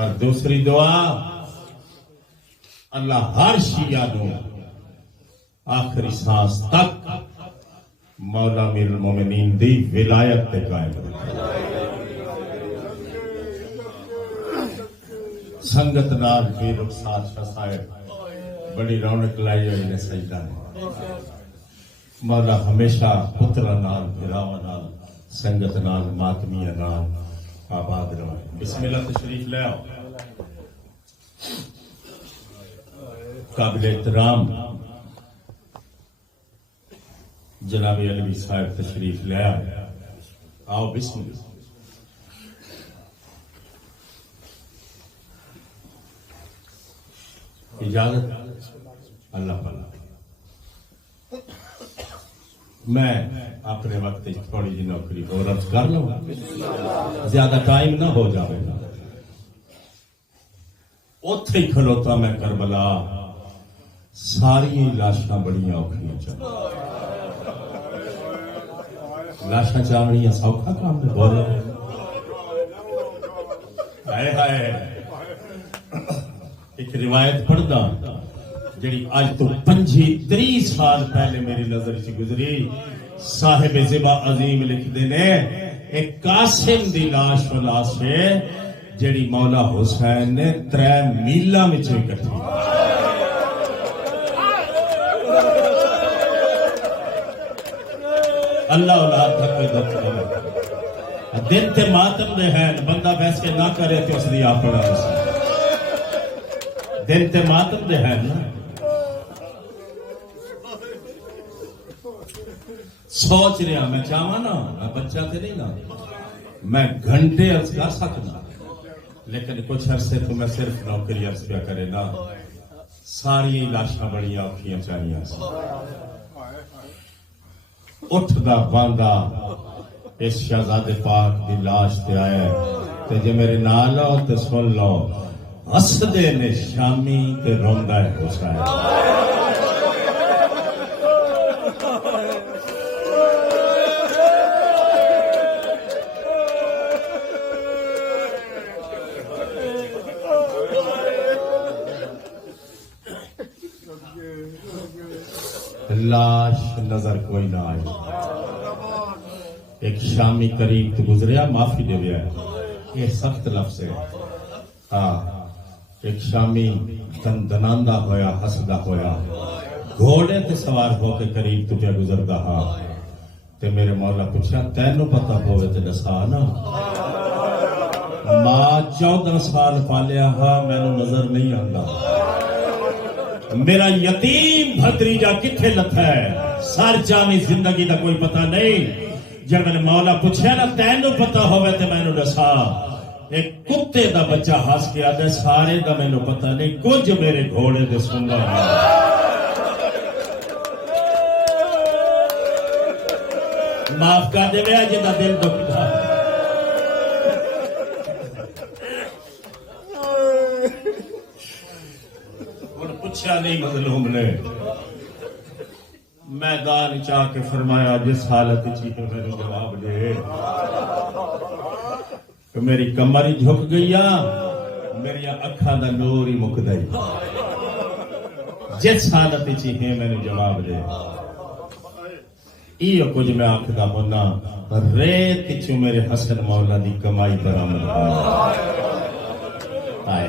اور دوسری دعا اللہ ہر شیعہ نو آخری سانس تک مولا امیر المومنین دی ولایت تے قائم رکھے. سنگت نال بھی رخسار شاہ صاحب بڑی رونق لائی ہوئی نے سجدہ نے. مولا ہمیشہ پترا نال بھراوا نال سنگت نال ماتمیہ نال آباد رہے. بسم اللہ تشریف لے آؤ. قابل احترام جناب علوی صاحب تشریف لے آؤ. آؤ بسم اللہ. اجازت اللہ پالا. میں اپنے وقت تھوڑی جی نوکری اور عرض کر لوں گا, زیادہ ٹائم نہ ہو جائے گا. اوتھے ہی کھلوتا میں کربلا ساری لاشاں بڑی اوکھیاں چل. لاشاں چاڑیاں سوکھا کام نے بولو. ہائے ہائے ایک روایت پڑھدا جڑی آج تو 25-30 سال پہلے میری نظر سے گزری. صاحب زبا عظیم لکھتے نے ایک قاسم دی لاش والا سے جڑی مولا حسین نے 3 میلاں وچ اکٹھی. اللہ اولاد کا کوئی دکھ نہیں. دن تے ماتم دے ہیں بندہ ویسے نہ کرے تو اس دی اپنا دن تے ماتم دے ہیں نا. سوچ رہا میں چاہواں نا میں بچہ تے نہیں نا میں گھنٹے عرض کر سکتا, لیکن کچھ عرصے تو میں صرف نوکری عرض پہ کرے نا. ساری لاشاں بڑی اوکھیاں چاہیے. اٹھدا باندھا اس شہزادے پاک دی لاش تے آیا تے جے میرے نال لو تے سن لو. ہسدے نے شامی تے روندا ہے حسین. لاش نظر کوئی نہ آئی. ایک شامی قریب تو گزریا معافی دے گیا. یہ سخت لفظ ہے. ہاں ایک شامی دندناندہ ہویا ہسدا ہویا گھوڑے تے سوار ہو کے قریب تو پہ گزردا ہاں تے میرے مولا پوچھا تینوں پتہ ہوئے تے دسا نا. ماں 14 سال پالیا ہاں مینوں نظر نہیں آندا. میرا یتیم بھتریجا کتھے لتھا ہے سر جامی زندگی دا کوئی پتہ نہیں. جب میں نے مولا پوچھا نا تینوں پتہ ہوئے تے مینوں دسا. ایک کتے دا بچہ ہس کے آدھے سارے دا مینوں پتہ نہیں کچھ میرے گھوڑے دے سنگا ہے. معاف کر دے وے جدا دل دکھدا. پوچھا نہیں مظلوم نے میدان چاہ کے فرمایا جس حالت چیئے میرے جواب دے. کہ میری کمر ہی جھک گئی میری اکھاں دا نور ہی مک گئی. جس حالت چیئے میرے جواب دے. یہ کچھ میں آکھدا ہونا ریت چو میرے حسن مولا دی کمائی برآمد ہونا. آئے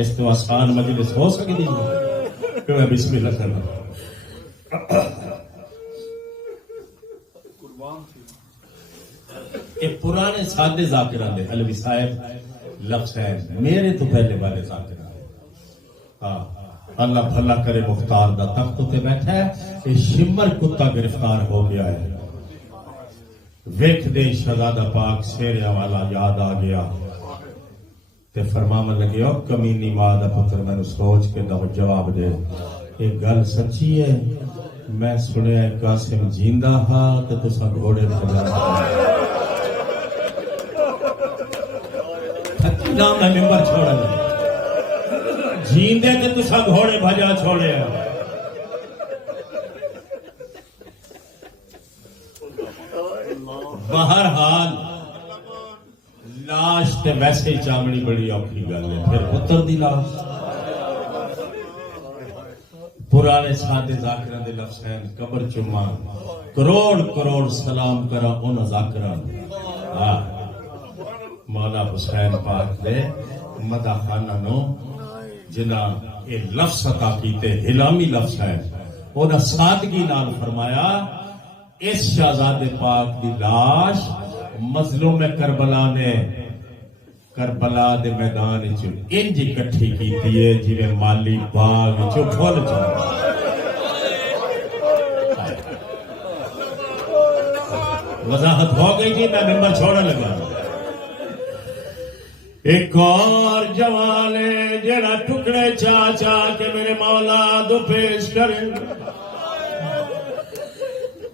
اس تو آسان مجلس ہو سکتی ہے کہ میں بسم اللہ کرنا. یہ پرانے سادے ذاکران دے علوی صاحب لفظ ہے میرے تو پہلے والے ذاکران. ہاں اللہ بھلا کرے مختار دا تخت تے بیٹھا ہے. یہ شمر کتا گرفتار ہو گیا ہے. ویکھ دے شہزادہ پاک شیریاں والا یاد آ گیا تے فرماون لگے او کمینی ماں دا پتر میں سوچ کے جواب دے. یہ گل سچی ہے میں سنیا قاسم جیندا ہا تے تساں گھوڑے بھجا تھکی نہ میں ممبر چھوڑا جیندے تے تساں گھوڑے بھجا چھوڑے. بہرحال لاش تے ویسے ہی چامنی بڑی اوکھی گل ہے، پھر پتر دی لاش۔ پرانے سادے ذاکراں دے لفظ ہیں قبر چما کروڑ کروڑ سلام کرا ان ذاکراں۔ مولا حسین پاک دے مداحانہ نو جنہ یہ لفظ عطا کیتے ہلامی لفظ ہے، انہاں سادگی نال فرمایا اس شہزادے پاک دی لاش مظلوم کربلا نے کربلا دے میدان وچ انج اکٹھی کیتی ہے جویں مالی باغ وچوں پھل چڑھدا۔ وضاحت ہو گئی جی، میں ممبر چھوڑنے لگا۔ ایک اور جوان ہے جڑا ٹکڑے چا چا کے میرے مولا دو پیش کریں،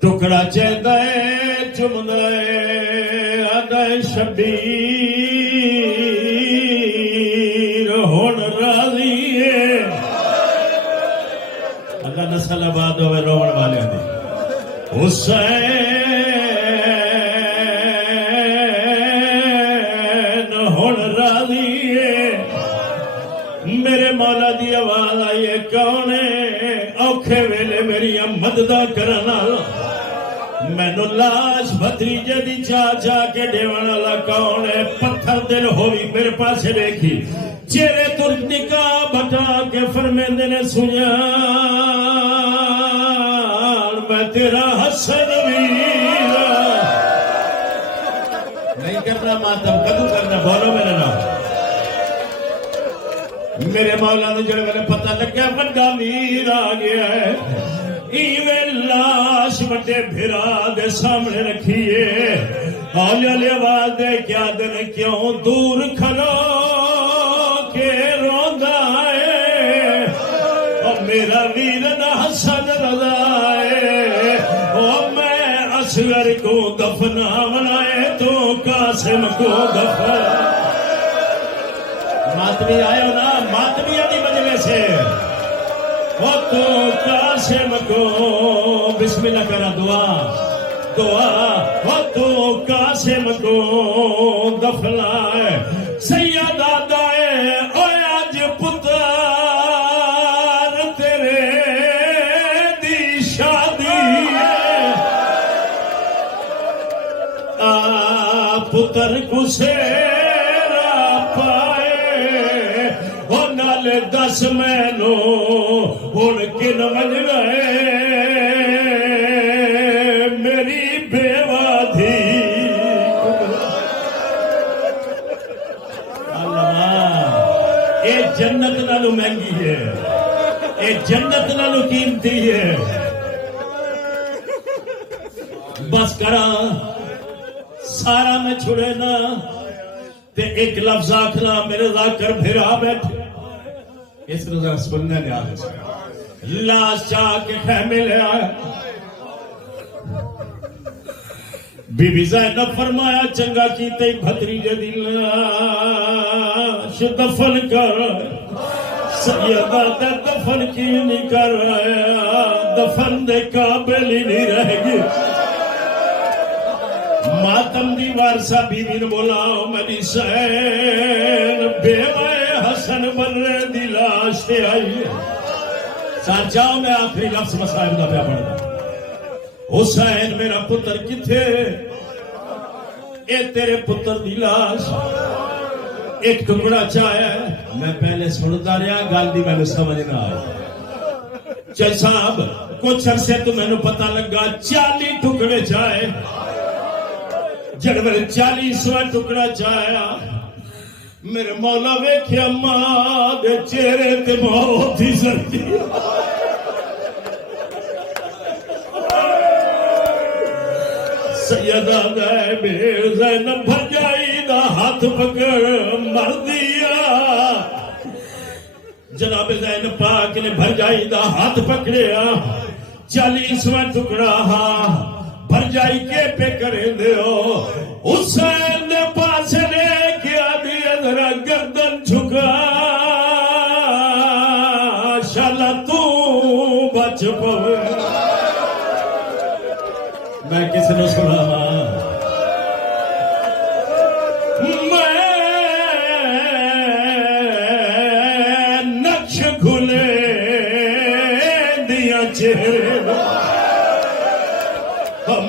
ٹکڑا چہدا ہے چمدا ہے آدا شبیر ہن راضی ہے۔ اللہ نسل آباد ہوئے روڑ والے دی۔ حسین ہن راضی ہے، میرے مولا دی آواز آئی ہے کون ہے اوکھے ویلے میری مددہ کرنا، مینو لاش بھتریجے دی چا چا کے ڈیوان والا کون ہے؟ پتھر دل ہوئی میرے پاس دیکھی، چہرے تر نکاح بٹا کے فرمیندے نے سنیا میں تیرا حسن ویر نہیں کرنا ماتم کدو کرنا، بولو میرے نام۔ میرے مولا نے جڑے ویلے پتہ لگیا بڑا ویر آ گیا ہے، ایویں لاش بڑے بھرا دے سامنے رکھیے، ہولی ہولی آواز دے کیا دن کیوں دور کھلو کے روندا ہے، اور میرا ویر نہ حسن رضا ہے، اور میں اصغر کو دفنا بنائے تو قاسم کو دفن۔ ماتمی آئے ہو نا، ماتمی آدھی مجلے سے وہ تو قاسم کو بسم اللہ کرا دعا دعا، وہ تو قاسم کو دفنائے سیدہ دائے اوے آج پتر تیرے دی شادی پتر کو سیرا پائے وہ نال دس مینو ہن کن من گئے میری بیوہ تھی۔ اے جنت نالو مہنگی ہے، اے جنت نالو قیمتی ہے۔ بس کرا سارا میں چھڑے نا تے ایک لفظ آکھنا میرے ذاکر بھرا بیٹھے، اس رضا سننے نے آگے سے لاش چاہ کے خیمے لے آئے۔ بی بی زینب فرمایا چنگا کیتے بھتریجے دی لاش دفن کر، سیدہ دے دفن کی نہیں کر رہا، دفن دے قابل ہی نہیں رہ گی۔ ماتم دی وارثہ بی بی نے بولاؤ میری سین بیوہ حسن برے دی لاش تے آئی۔ ساتھ جاؤ میں آخری لفظ مسائب دا پیا پڑھتا، حسین میرا پتر کتھے؟ اے تیرے پتر دی لاش ایک ٹکڑا چاہیا ہے۔ میں پہلے سنتا رہا گل دی میں نے سمجھ نہ آئی۔ چل صاحب کچھ عرصے تو میں نے پتہ لگا 40 ٹکڑے چاہے، جڑ میں 40واں ٹکڑا چاہیا میرے مولا ویکھیا ماں دے چہرے تے موت ہی سردی۔ سیدہ زینب بھرجائی دا ہاتھ پکڑ مر دیا۔ جناب زینب پاک نے بھرجائی دا ہاتھ پکڑیا، 40واں ٹکڑا ہاں بھرجائی کے پہ کریں دے ہو۔ حسین نے پاس لے کیا دیا ذرا گردن جھکا، شالا تو بچ پوے۔ میں کس نے سنا میں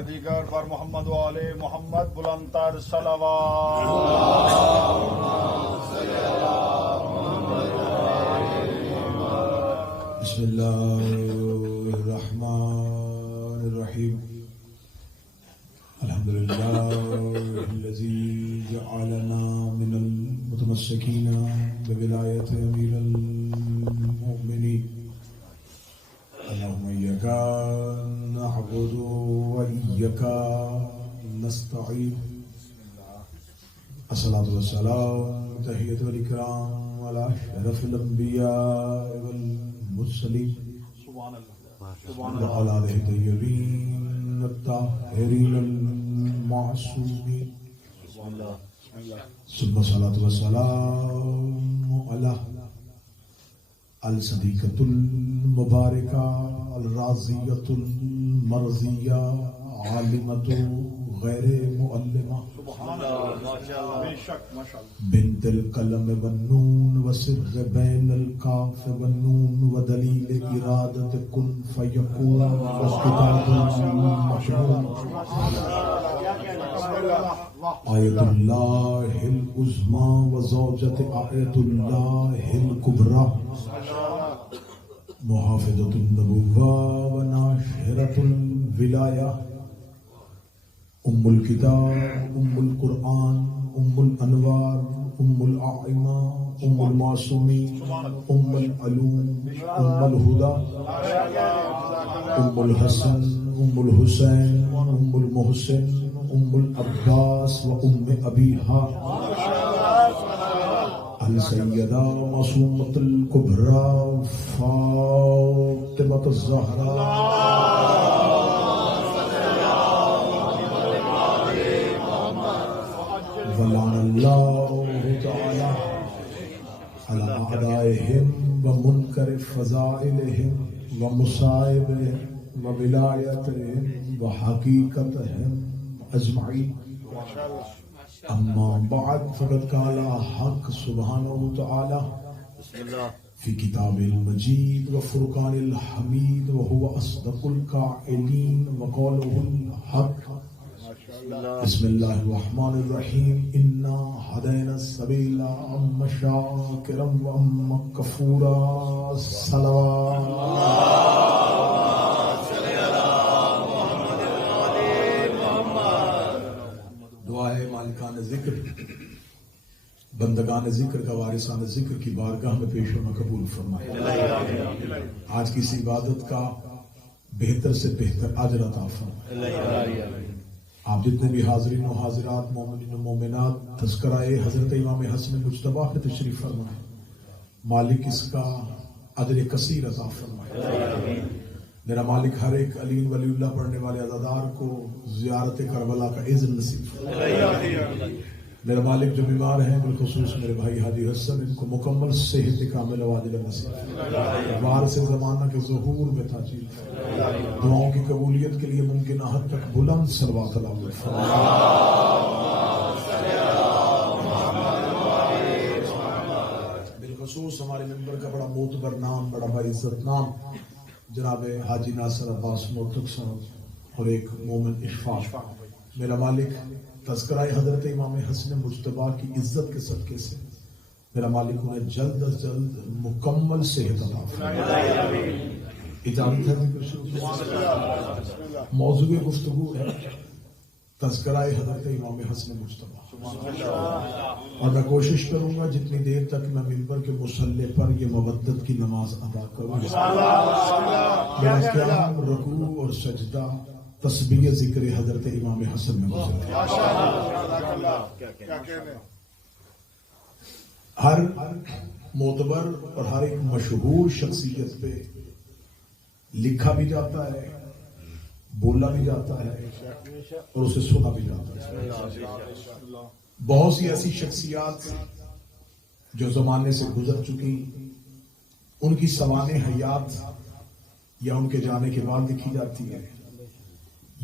اور دیگر بر محمد و آل محمد بلندتر صلوات. بسم الله الرحمن الرحيم. الحمد لله الذي جعلنا من المتمسكين بولاية أمير المؤمنين. اللهم إياك نعبد وإياك نستعين. الصلاة والسلام تحية والإكرام على أشرف الأنبياء والمرسلين وعلى آله الطيبين الطاهرين المعصومين. ثم الصلاة والسلام على الصديقة المباركة الرازية المرضية عالمة غير مؤلمة بنت القلم والنون وسر بين الكاف والنون ودليل إرادة كن فيكون والكتاب المكنون آية الله العظمى وزوجة آية الله الكبرى محافظة النبوة وناشرة الولاية أم الكتاب أم القرآن أم الأنوار أم الأعمى أم المعصومين أم العلوم أم الهدى أم الحسن أم الحسين أم المحسن أم العباس وأم أبيها السيدة معصومة الكبرى فاطمة الزهراء ولعن الله تعالى على أعدائهم ومنكر فضائلهم ومصائبهم وولايتهم وحقيقتهم أجمعين. أما بعد فقد قال حق سبحانه وتعالى في كتاب المجيد وفرقان الحميد وهو أصدق القائلين وقوله الحق. بسم الله الرحمن الرحيم. إنا هدينا السبيل أما شاكرا وأما كفورا. صلوات دعائے مالکان ذکر بندگان ذکر کا وارثان ذکر کی بارگاہ میں پیش ہونا قبول فرمائے. آج کی اس عبادت کا بہتر سے بہتر اجر عطا فرمائے. آپ جتنے بھی حاضرین و حاضرات مومنین و مومنات تذکرہ حضرت امام حسن مجتبیٰ پہ تشریف فرمائے. مالک اس کا اجر کثیر عطا فرمائے. میرا مالک ہر ایک علی ولی اللہ پڑھنے والے عزادار کو زیارت کربلا کا اذن نصیب فرمائے. میرا مالک جو بیمار ہیں بالخصوص میرے بھائی حاجی حسن ان کو مکمل صحت کامل واجب نصیب فرمائے. وارث زمانہ کے ظہور میں تاجیل فرمائے. دعاؤں کی قبولیت کے لیے ممکن حد تک بلند صلوات علیہ فرمائے. بالخصوص ہمارے ممبر کا بڑا معتبر نام بڑا باعزت نام جناب حاجی ناصر عباس موتق صاحب اور ایک مومن اشفاق. میرا مالک تذکرہ حضرت امام حسن مجتبیٰ کی عزت کے صدقے سے میرا مالک انہیں جلد از جلد مکمل صحت عطا فرمائے. اجازت ہے موضوع گفتگو ہے تذکرہ حضرت امام حسن مجتبیٰ. اور میں کوشش کروں گا جتنی دیر تک میں ممبر کے مصلی پر یہ مودت کی نماز ادا کروں رکوع اور سجدہ تسبیح ذکر حضرت امام حسن میں گزرے. ہر معتبر اور ہر ایک مشہور شخصیت پہ لکھا بھی جاتا ہے بولا بھی جاتا ہے اور اسے سنا بھی جاتا ہے. بہت سی ایسی شخصیات جو زمانے سے گزر چکی ان کی سوانح حیات یا ان کے جانے کے بعد لکھی جاتی ہے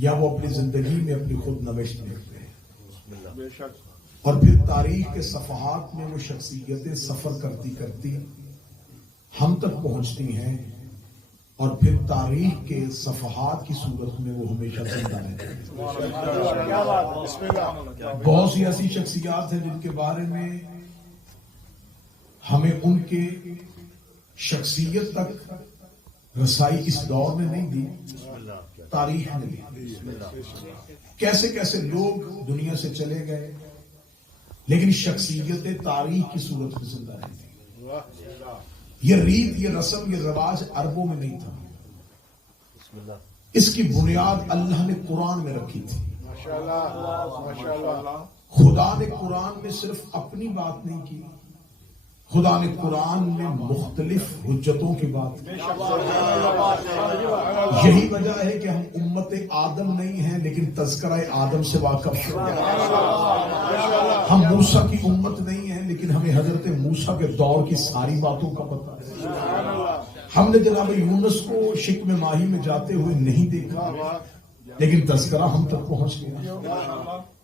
یا وہ اپنی زندگی میں اپنی خود نوشت لکھتے ہیں اور پھر تاریخ کے صفحات میں وہ شخصیتیں سفر کرتی کرتی ہم تک پہنچتی ہیں اور پھر تاریخ کے صفحات کی صورت میں وہ ہمیشہ زندہ رہتے ہیں. بہت سی ایسی شخصیات ہیں جن کے بارے میں ہمیں ان کے شخصیت تک رسائی اس دور میں نہیں دی، تاریخ نے دی. کیسے کیسے لوگ دنیا سے چلے گئے لیکن شخصیتیں تاریخ کی صورت میں زندہ رہتی. یہ ریت، یہ رسم، یہ رواج عربوں میں نہیں تھا. اس کی بنیاد اللہ نے قرآن میں رکھی تھی. خدا نے قرآن میں صرف اپنی بات نہیں کی، خدا نے قرآن میں مختلف حجتوں کی بات کی. یہی وجہ ہے کہ ہم امت آدم نہیں ہیں لیکن تذکرہ آدم سے واقف ہیں. ہم موسیٰ کی امت نہیں ہیں لیکن ہمیں حضرت موسیٰ کے دور کی ساری باتوں کا پتہ ہے. ہم نے جناب یونس کو شکم ماہی میں جاتے ہوئے نہیں دیکھا لیکن تذکرہ ہم تک پہنچ گیا.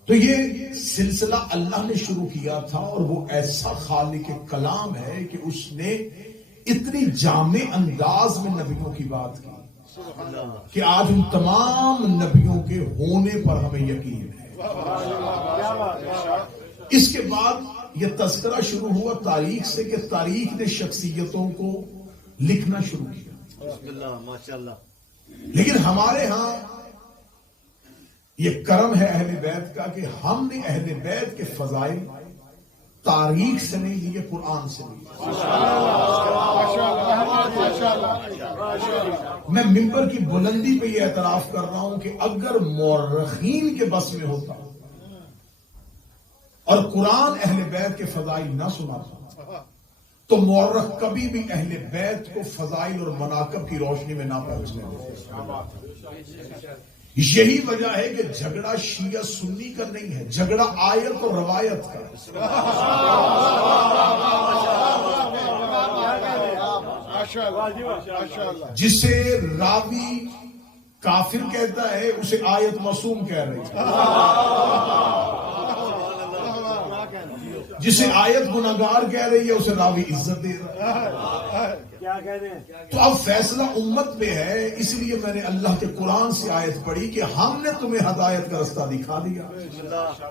تو یہ سلسلہ اللہ نے شروع کیا تھا اور وہ ایسا خالق کلام ہے کہ اس نے اتنی جامع انداز میں نبیوں کی بات کی کہ آج ان تمام نبیوں کے ہونے پر ہمیں یقین ہے. اس کے بعد یہ تذکرہ شروع ہوا تاریخ سے کہ تاریخ نے شخصیتوں کو لکھنا شروع کیا. لیکن ہمارے ہاں یہ کرم ہے اہل بیت کا کہ ہم نے اہل بیت کے فضائل تاریخ سے نہیں لیے، قرآن سے لیے. میں ممبر کی بلندی پہ یہ اعتراف کر رہا ہوں کہ اگر مورخین کے بس میں ہوتا اور قرآن اہل بیت کے فضائل نہ سناتا تو مورخ کبھی بھی اہل بیت کو فضائل اور مناقب کی روشنی میں نہ پہنچنے دیتے. یہی وجہ ہے کہ جھگڑا شیعہ سنی کا نہیں ہے، جھگڑا آیت اور روایت کا. جسے راوی کافر کہتا ہے اسے آیت معصوم کہہ رہی ہے، جسے آیت گناہگار کہہ رہی ہے اسے راوی عزت دے رہا ہے. تو اب فیصلہ امت میں ہے، اس لیے میں نے اللہ کے قرآن سے آیت پڑھی کہ ہم نے تمہیں ہدایت کا رستہ دکھا دیا،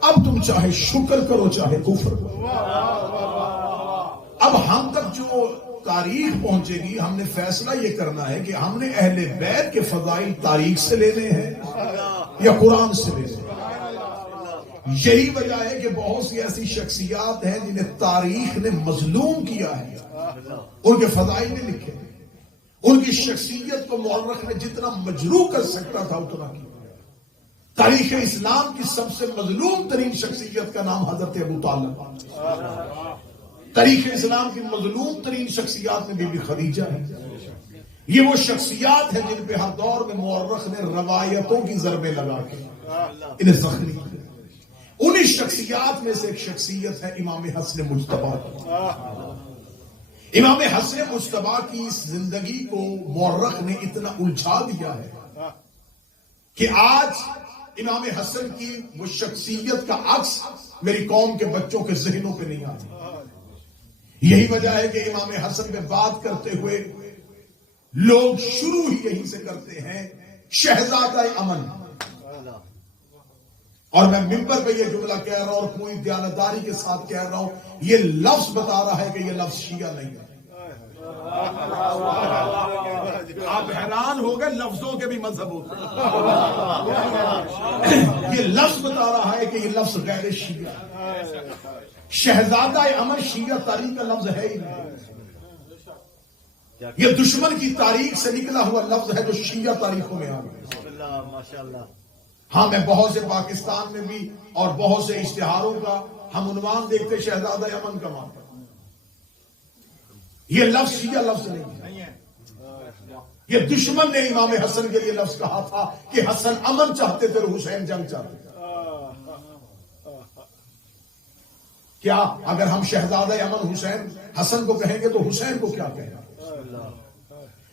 اب تم چاہے شکر کرو چاہے کفر کرو. اب ہم تک جو تاریخ پہنچے گی ہم نے فیصلہ یہ کرنا ہے کہ ہم نے اہل بیت کے فضائل تاریخ سے لینے ہیں یا قرآن سے لینے ہیں. یہی وجہ ہے کہ بہت سی ایسی شخصیات ہیں جنہیں تاریخ نے مظلوم کیا ہے، ان کے فضائل نے لکھے، ان کی شخصیت کو مورخ نے جتنا مجروح کر سکتا تھا اتنا کیا. تاریخ اسلام کی سب سے مظلوم ترین شخصیت کا نام حضرت ابو طالب. تاریخ اسلام کی مظلوم ترین شخصیات میں بی بی خدیجہ ہے. یہ وہ شخصیات ہیں جن پہ ہر دور میں مورخ نے روایتوں کی ضربیں لگا کے انہیں زخمی کیا. انہی شخصیات میں سے ایک شخصیت ہے امام حسن مجتبی. امام حسن مجتبی کی اس زندگی کو مورخ نے اتنا الجھا دیا ہے کہ آج امام حسن کی وہ شخصیت کا عکس میری قوم کے بچوں کے ذہنوں پہ نہیں آتی. یہی وجہ ہے کہ امام حسن پہ بات کرتے ہوئے لوگ شروع ہی یہیں سے کرتے ہیں شہزادہ امن. اور میں ممبر پہ یہ جملہ کہہ رہا ہوں اور پوری دیانتداری کے ساتھ کہہ رہا ہوں، یہ لفظ بتا رہا ہے کہ یہ لفظ شیعہ نہیں ہے. آپ حیران ہو گئے، لفظوں کے بھی مذہب ہوتے ہیں. یہ لفظ بتا رہا ہے کہ یہ لفظ غیر شیعہ. شہزادہ امن شیعہ تاریخ کا لفظ ہے ہی نہیں. یہ دشمن کی تاریخ سے نکلا ہوا لفظ ہے جو شیعہ تاریخوں میں آ گیا. ہاں میں بہت سے پاکستان میں بھی اور بہت سے اشتہاروں کا ہم عنوان دیکھتے شہزادہ امن کا مانا. یہ لفظ شیعہ لفظ نہیں ہے. یہ دشمن نے امام حسن کے لیے لفظ کہا تھا کہ حسن امن چاہتے تھے اور حسین جنگ چاہتے تھے. کیا اگر ہم شہزادہ امن حسین حسن کو کہیں گے تو حسین کو کیا کہیں گے؟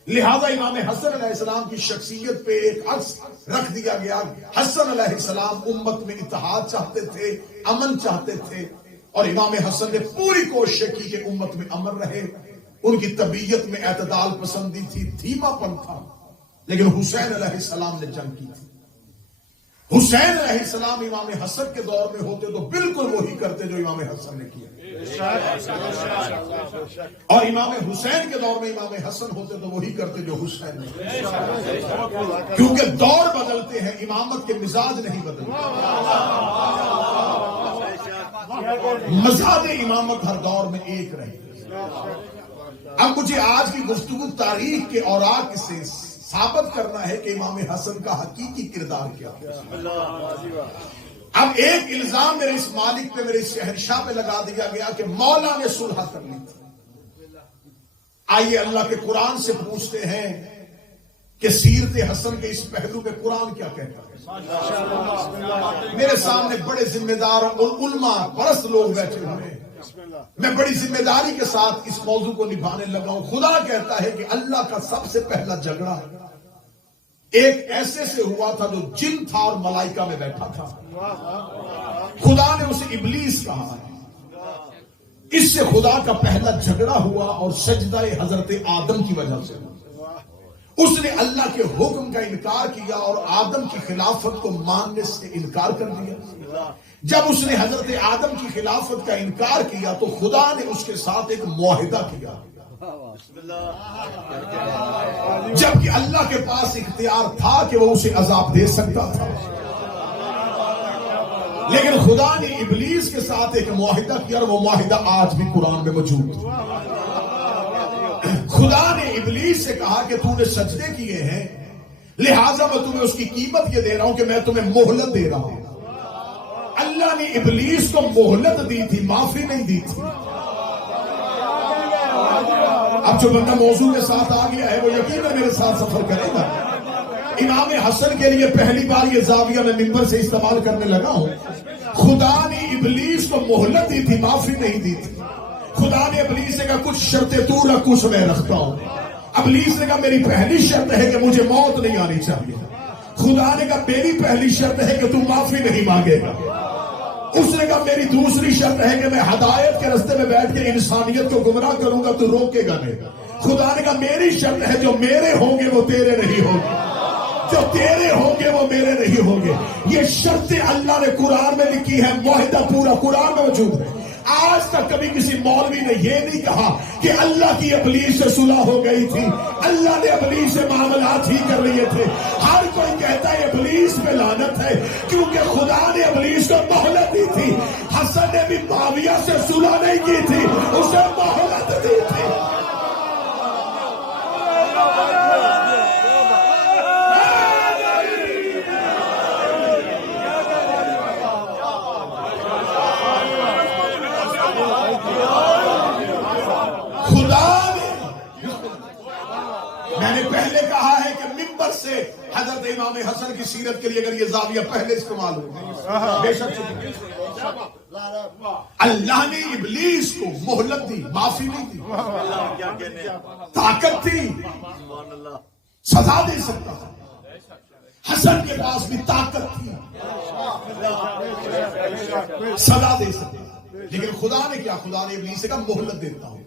لہذا امام حسن علیہ السلام کی شخصیت پہ ایک عکس رکھ دیا گیا. حسن علیہ السلام امت میں اتحاد چاہتے تھے، امن چاہتے تھے، اور امام حسن نے پوری کوشش کی کہ امت میں امن رہے. ان کی طبیعت میں اعتدال پسندی تھی، دھیما پن تھا، لیکن حسین علیہ السلام نے جنگ کی تھی۔ حسین علیہ السلام امام حسن کے دور میں ہوتے تو بالکل وہی کرتے جو امام حسن نے کیا، اور امام حسین کے دور میں امام حسن ہوتے تو وہی کرتے جو حسین نے کیا، کیونکہ دور بدلتے ہیں، امامت کے مزاج نہیں بدلتے۔ مزاج امامت ہر دور میں ایک رہے۔ اب مجھے آج کی گفتگو تاریخ کے اوراق سے ثابت کرنا ہے کہ امام حسن کا حقیقی کردار کیا ہے۔ اب ایک الزام میرے اس مالک پہ، میرے اس شہنشاہ پہ لگا دیا گیا کہ مولا نے صلح کر لی تھی۔ آئیے اللہ کے قرآن سے پوچھتے ہیں کہ سیرت حسن کے اس پہلو پہ قرآن کیا کہتا ہے۔ میرے سامنے بڑے ذمہ دار اور علماء پرست لوگ بیٹھے ہوئے ہیں، میں بڑی ذمہ داری کے ساتھ اس موضوع کو نبھانے لگا ہوں۔ خدا کہتا ہے کہ اللہ کا سب سے پہلا جھگڑا ایک ایسے سے ہوا تھا جو جن تھا اور ملائکہ میں بیٹھا تھا۔ خدا نے اسے ابلیس کہا ہے، اس سے خدا کا پہلا جھگڑا ہوا اور سجدہ حضرت آدم کی وجہ سے اس نے اللہ کے حکم کا انکار کیا اور آدم کی خلافت کو ماننے سے انکار کر دیا۔ جب اس نے حضرت آدم کی خلافت کا انکار کیا تو خدا نے اس کے ساتھ ایک معاہدہ کیا، جبکہ اللہ کے پاس اختیار تھا کہ وہ اسے عذاب دے سکتا تھا، لیکن خدا نے ابلیس کے ساتھ ایک معاہدہ کیا، اور وہ معاہدہ آج بھی قرآن میں موجود ہے۔ خدا نے ابلیس سے کہا کہ تو نے سجدے کیے ہیں، لہذا میں تمہیں اس کی قیمت یہ دے رہا ہوں کہ میں تمہیں مہلت دے رہا ہوں۔ اللہ نے ابلیس کو مہلت دی تھی، معافی نہیں دی تھی۔ اب جو بندہ موضوع کے ساتھ آ گیا ہے وہ یقیناً میرے ساتھ سفر کرے گا۔ امام حسن کے لیے پہلی بار یہ زاویہ میں ممبر سے استعمال کرنے لگا ہوں۔ خدا نے ابلیس کو مہلت دی تھی، معافی نہیں دی تھی۔ خدا نے ابلیس سے کہا کچھ شرطیں تو رکھ، کچھ میں رکھتا ہوں۔ ابلیس نے کہا میری پہلی شرط ہے کہ مجھے موت نہیں آنی چاہیے۔ خدا نے کہا میری پہلی شرط ہے کہ تم معافی نہیں مانگے گا۔ اس نے کہا میری دوسری شرط ہے کہ میں ہدایت کے رستے میں بیٹھ کے انسانیت کو گمراہ کروں گا، تو روکے گا نہیں۔ خدا نے کہا میری شرط ہے جو میرے ہوں گے وہ تیرے نہیں ہوں گے، جو تیرے ہوں گے وہ میرے نہیں ہوں گے۔ یہ شرطیں اللہ نے قرآن میں لکھی ہے، معاہدہ پورا قرآن میں موجود ہے۔ آج تک کبھی کسی مولوی نے یہ نہیں کہا کہ اللہ کی ابلیس سے صلح ہو گئی تھی، اللہ نے ابلیس سے معاملات ہی کر لیے تھے۔ ہر کوئی کہتا ہے ابلیس پہ لعنت ہے، کیونکہ خدا نے ابلیس کو مہلت دی تھی۔ حسن نے بھی معاویہ سے صلح نہیں کی تھی، اسے مہلت دی تھی۔ میں نے پہلے کہا ہے کہ ممبر سے حضرت امام حسن کی سیرت کے لیے اگر یہ زاویہ پہلے استعمال ہو، بے شک اللہ نے ابلیس کو مہلت دی، معافی نہیں دی۔ طاقت تھی، سزا دے سکتا تھا۔ حسن کے پاس بھی طاقت تھی، سزا دے سکتا، لیکن خدا نے کیا؟ خدا نے ابلیس سے کہا مہلت دیتا ہوں،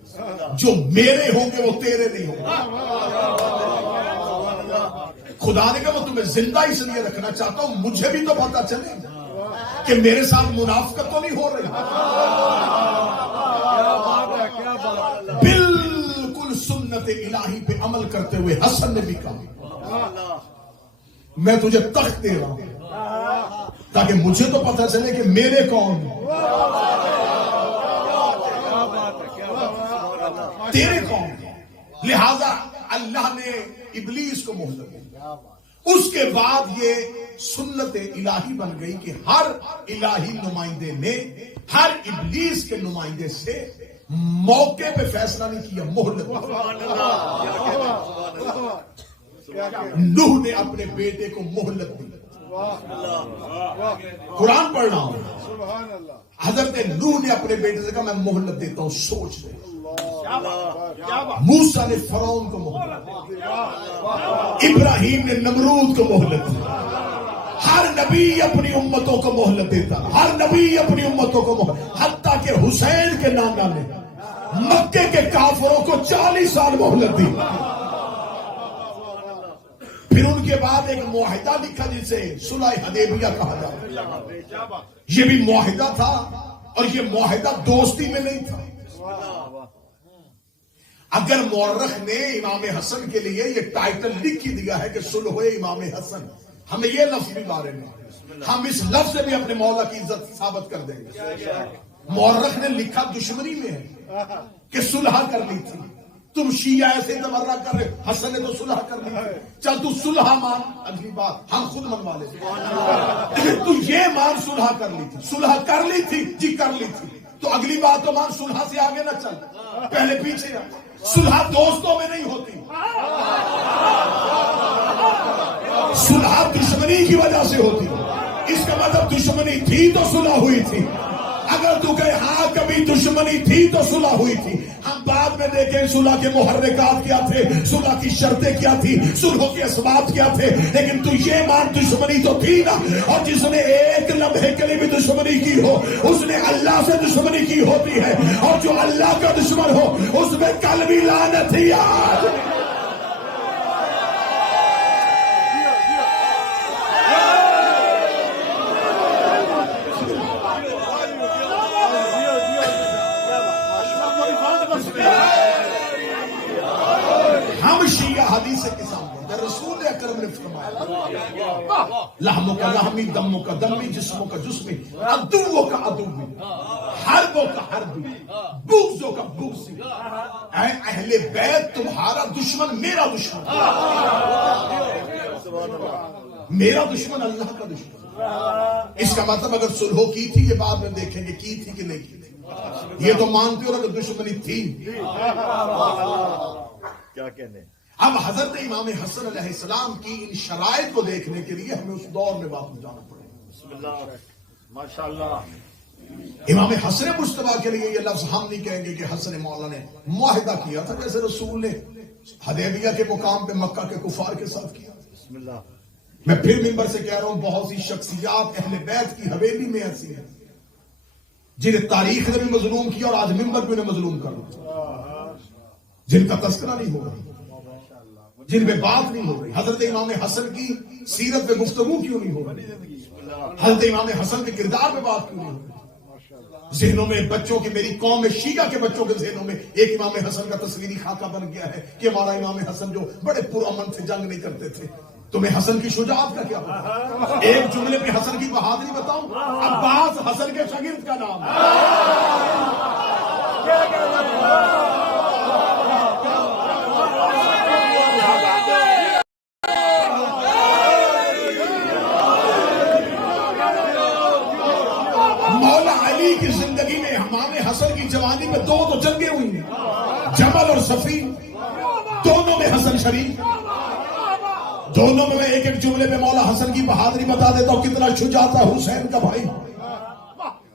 جو میرے ہوں گے وہ تیرے نہیں ہوں گے۔ خدا نے کہا میں تمہیں زندہ اس لیے رکھنا چاہتا ہوں، مجھے بھی تو پتا چلے کہ میرے ساتھ منافقت تو نہیں ہو رہی۔ بالکل سنت الہی پہ عمل کرتے ہوئے حسن نے بھی کہا میں تجھے تخت دے رہا ہوں تاکہ مجھے تو پتا چلے کہ میرے کون ہیں، تیرے کون ہیں۔ لہذا اللہ نے ابلیس کو مہلت دی۔ اس کے بعد یہ سنت الہی بن گئی کہ ہر الہی نمائندے نے ہر ابلیس کے نمائندے سے موقع پہ فیصلہ نہیں کیا، مہلت۔ نوح نے اپنے بیٹے کو مہلت دی، قرآن پڑھ رہا ہوں، حضرت نوح نے اپنے بیٹے سے کہا میں مہلت دیتا ہوں، سوچ لے۔ موسیٰ نے فرعون کو مہلت دی، ابراہیم نے نمرود کو مہلت دی۔ ہر نبی اپنی امتوں کو مہلت دیتا، ہر نبی اپنی امتوں کو مہلت، حتیٰ کہ حسین کے نانا نے مکے کے کافروں کو 40 سال مہلت دی. پھر ان کے بعد ایک معاہدہ لکھا جسے صلح حدیبیہ کہا جاتا ہے. یہ بھی معاہدہ تھا اور یہ معاہدہ دوستی میں نہیں تھا. اگر مورخ نے امام حسن کے لیے یہ ٹائٹل لکھ ہی دیا ہے کہ صلح امام حسن، ہمیں یہ لفظ بھی مارے نہیں، ہم اس لفظ سے بھی اپنے مولا کی عزت ثابت کر دیں گے. مورخ نے لکھا دشمنی میں ہے کہ صلح کر لی تھی. تم شیعہ ایسے تبرہ کر رہے، حسن نے تو صلح کر لی تھی. چل تو صلح مان، اگلی بات ہم خود منوا لیتے. تو یہ مان صلح کر لی تھی. صلح کر لی تھی جی، کر لی تھی. تو اگلی بات تو مان صلح سے آگے نہ چل، پہلے پیچھے آ. صلح دوستوں میں نہیں ہوتی، صلح دشمنی کی وجہ سے ہوتی. اس کا مطلب دشمنی تھی تو صلح ہوئی تھی. اگر تو کہے ہاں کبھی دشمنی تھی تو صلح ہوئی تھی، ہم بعد میں دیکھیں صلح کے محرکات کیا تھے، صلح کی شرطیں کیا تھی، صلح کے اسباب کیا تھے. لیکن تو یہ مان دشمنی تو تھی نا. اور جس نے ایک لمحے کے لیے بھی دشمنی کی ہو اس نے اللہ سے دشمنی کی ہوتی ہے. اور جو اللہ کا دشمن ہو اس میں کل بھی لعنت ہی آج. ہم شیعہ حدیث کے سامنے رسول اکرم نے فرمایا لحموں کا لحمی، دموں کا دمی، جسموں کا جسمی، عدووں کا عدوی، حربوں کا حربی، بغضوں کا بغضی. اے اہل بیت تمہارا دشمن میرا دشمن، میرا دشمن اللہ کا دشمن. اس کا مطلب اگر صلح کی تھی، یہ بعد میں دیکھیں گے کی تھی کہ نہیں کی تھی. یہ تو مانتے ہو نا کہ دشمنی تھی. کیا کہنے. اب حضرت امام حسن علیہ السلام کی ان شرائط کو دیکھنے کے لیے ہمیں اس دور میں واپس جانا پڑے گا. بسم اللہ، ماشاءاللہ. امام حسن مجتبیٰ کے لیے یہ لفظ ہم نہیں کہیں گے کہ حسن مولا نے معاہدہ کیا تھا جیسے رسول نے حدیبیہ کے مقام پہ مکہ کے کفار کے ساتھ کیا. بسم اللہ. میں پھر منبر سے کہہ رہا ہوں، بہت سی شخصیات اہل بیت کی حویلی میں ایسی ہیں جنہیں تاریخ نے بھی مظلوم کیا اور آج منبر پہ انہیں مظلوم کر رہا، جن کا تذکرہ نہیں ہو رہا، جن پہ بات نہیں ہو رہی. حضرت امام حسن کی سیرت پہ گفتگو کیوں نہیں ہو رہی؟ حضرت امام حسن کے کردار پہ بات کیوں نہیں ہو رہی؟ ذہنوں میں بچوں کی، میری قوم شیعہ کے بچوں کے ذہنوں میں ایک امام حسن کا تصویری خاکہ بن گیا ہے کہ ہمارا امام حسن جو بڑے پرامن سے جنگ نہیں کرتے تھے. تمہیں حسن کی شجاعت کا کیا پتا؟ ایک جملے پہ حسن کی بہادری بتاؤں، عباس حسن کے شاگرد کا نام ہے. مولا علی کی زندگی میں امام حسن کی جوانی میں دو تو جنگیں ہوئی ہیں، جمل اور صفین. دونوں میں حسن شریف، دونوں میں ایک ایک جملے میں مولا حسن کی بہادری بتا دیتا ہوں. کتنا شجاع تھا حسین کا بھائی.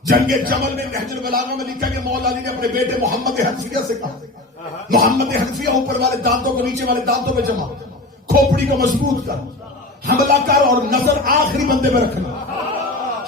جنگ جمل میں نہج البلاغہ میں لکھا کہ مولا علی نے اپنے بیٹے محمد حنفیہ سے کہا، محمد حنفیہ اوپر والے دانتوں کو نیچے والے دانتوں پہ جمع، کھوپڑی کو مضبوط کر، حملہ کر اور نظر آخری بندے پہ رکھنا.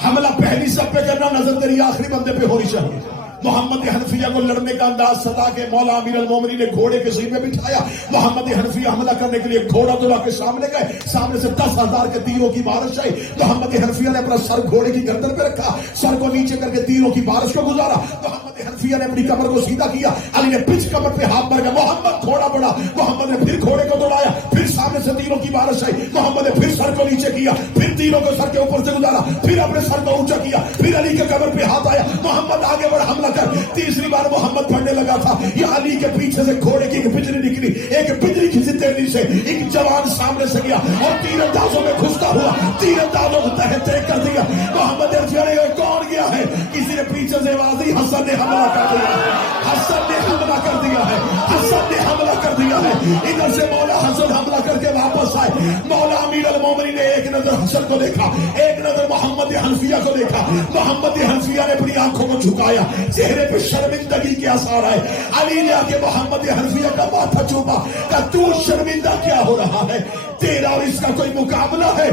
حملہ پہلی سب پہ کرنا، نظر تیری آخری بندے پہ ہونی چاہیے. محمد حنفیہ کو لڑنے کا انداز ستا کے مولا امیر المومنین نے گھوڑے کے سینے میں بٹھایا. محمد حنفیہ حملہ کرنے کے لیے گھوڑا دوڑا کے سامنے گئے، سامنے سے 10,000 کے تیروں کی بارش آئی. محمد حنفیہ نے اپنا سر گھوڑے کی گردن پہ رکھا، سر کو نیچے کر کے تیروں کی بارش کو گزارا. محمد حنفیہ نے اپنی کمر کو سیدھا کیا، علی نے پچھ کمر پہ ہاتھ مار کے محمد گھوڑا بڑھا. محمد نے پھر گھوڑے کو دوڑایا، پھر سامنے سے تیروں کی بارش آئی. محمد نے پھر سر کو نیچے کیا، پھر تیروں کو سر کے اوپر سے گزارا، پھر اپنے سر کو اونچا کیا، پھر علی کے کمر پہ ہاتھ آیا. محمد آگے بڑھ حملہ کر. تیسری بار محمد پڑھنے لگا تھا، یہ علی کے پیچھے سے گھوڑے کی ایک بجلی نکلی، ایک بجلی کسی تیزی سے ایک جوان سامنے سے گیا اور تیر اندازوں میں گھستا ہوا تیر اندازوں کو تہ تہ کر دیا. محمد نے کون گیا ہے؟ کسی نے پیچھے سے آواز دی، حسن نے حملہ کر دیا ہے، حسن نے حملہ کر دیا ہے، حسن نے حملہ کر دیا ہے. ادھر سے مولا حسن حملہ کر کے واپس آئے. مولا امیر المومنین نے ایک نظر حسن کو دیکھا، ایک نظر محمد حنفیہ کو دیکھا. محمد حنفیہ نے اپنی آنکھوں کو جھکایا، چہرے پہ شرمندگی کے آثار آئے. علی نے آ کے محمد حنفیہ کا ماتھا چوما، کہ تو شرمندہ کیا ہو رہا ہے؟ تیرا اور اس کا کوئی مقابلہ ہے؟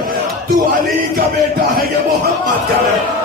تو علی کا بیٹا ہے، یہ محمد کا بیٹا.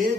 1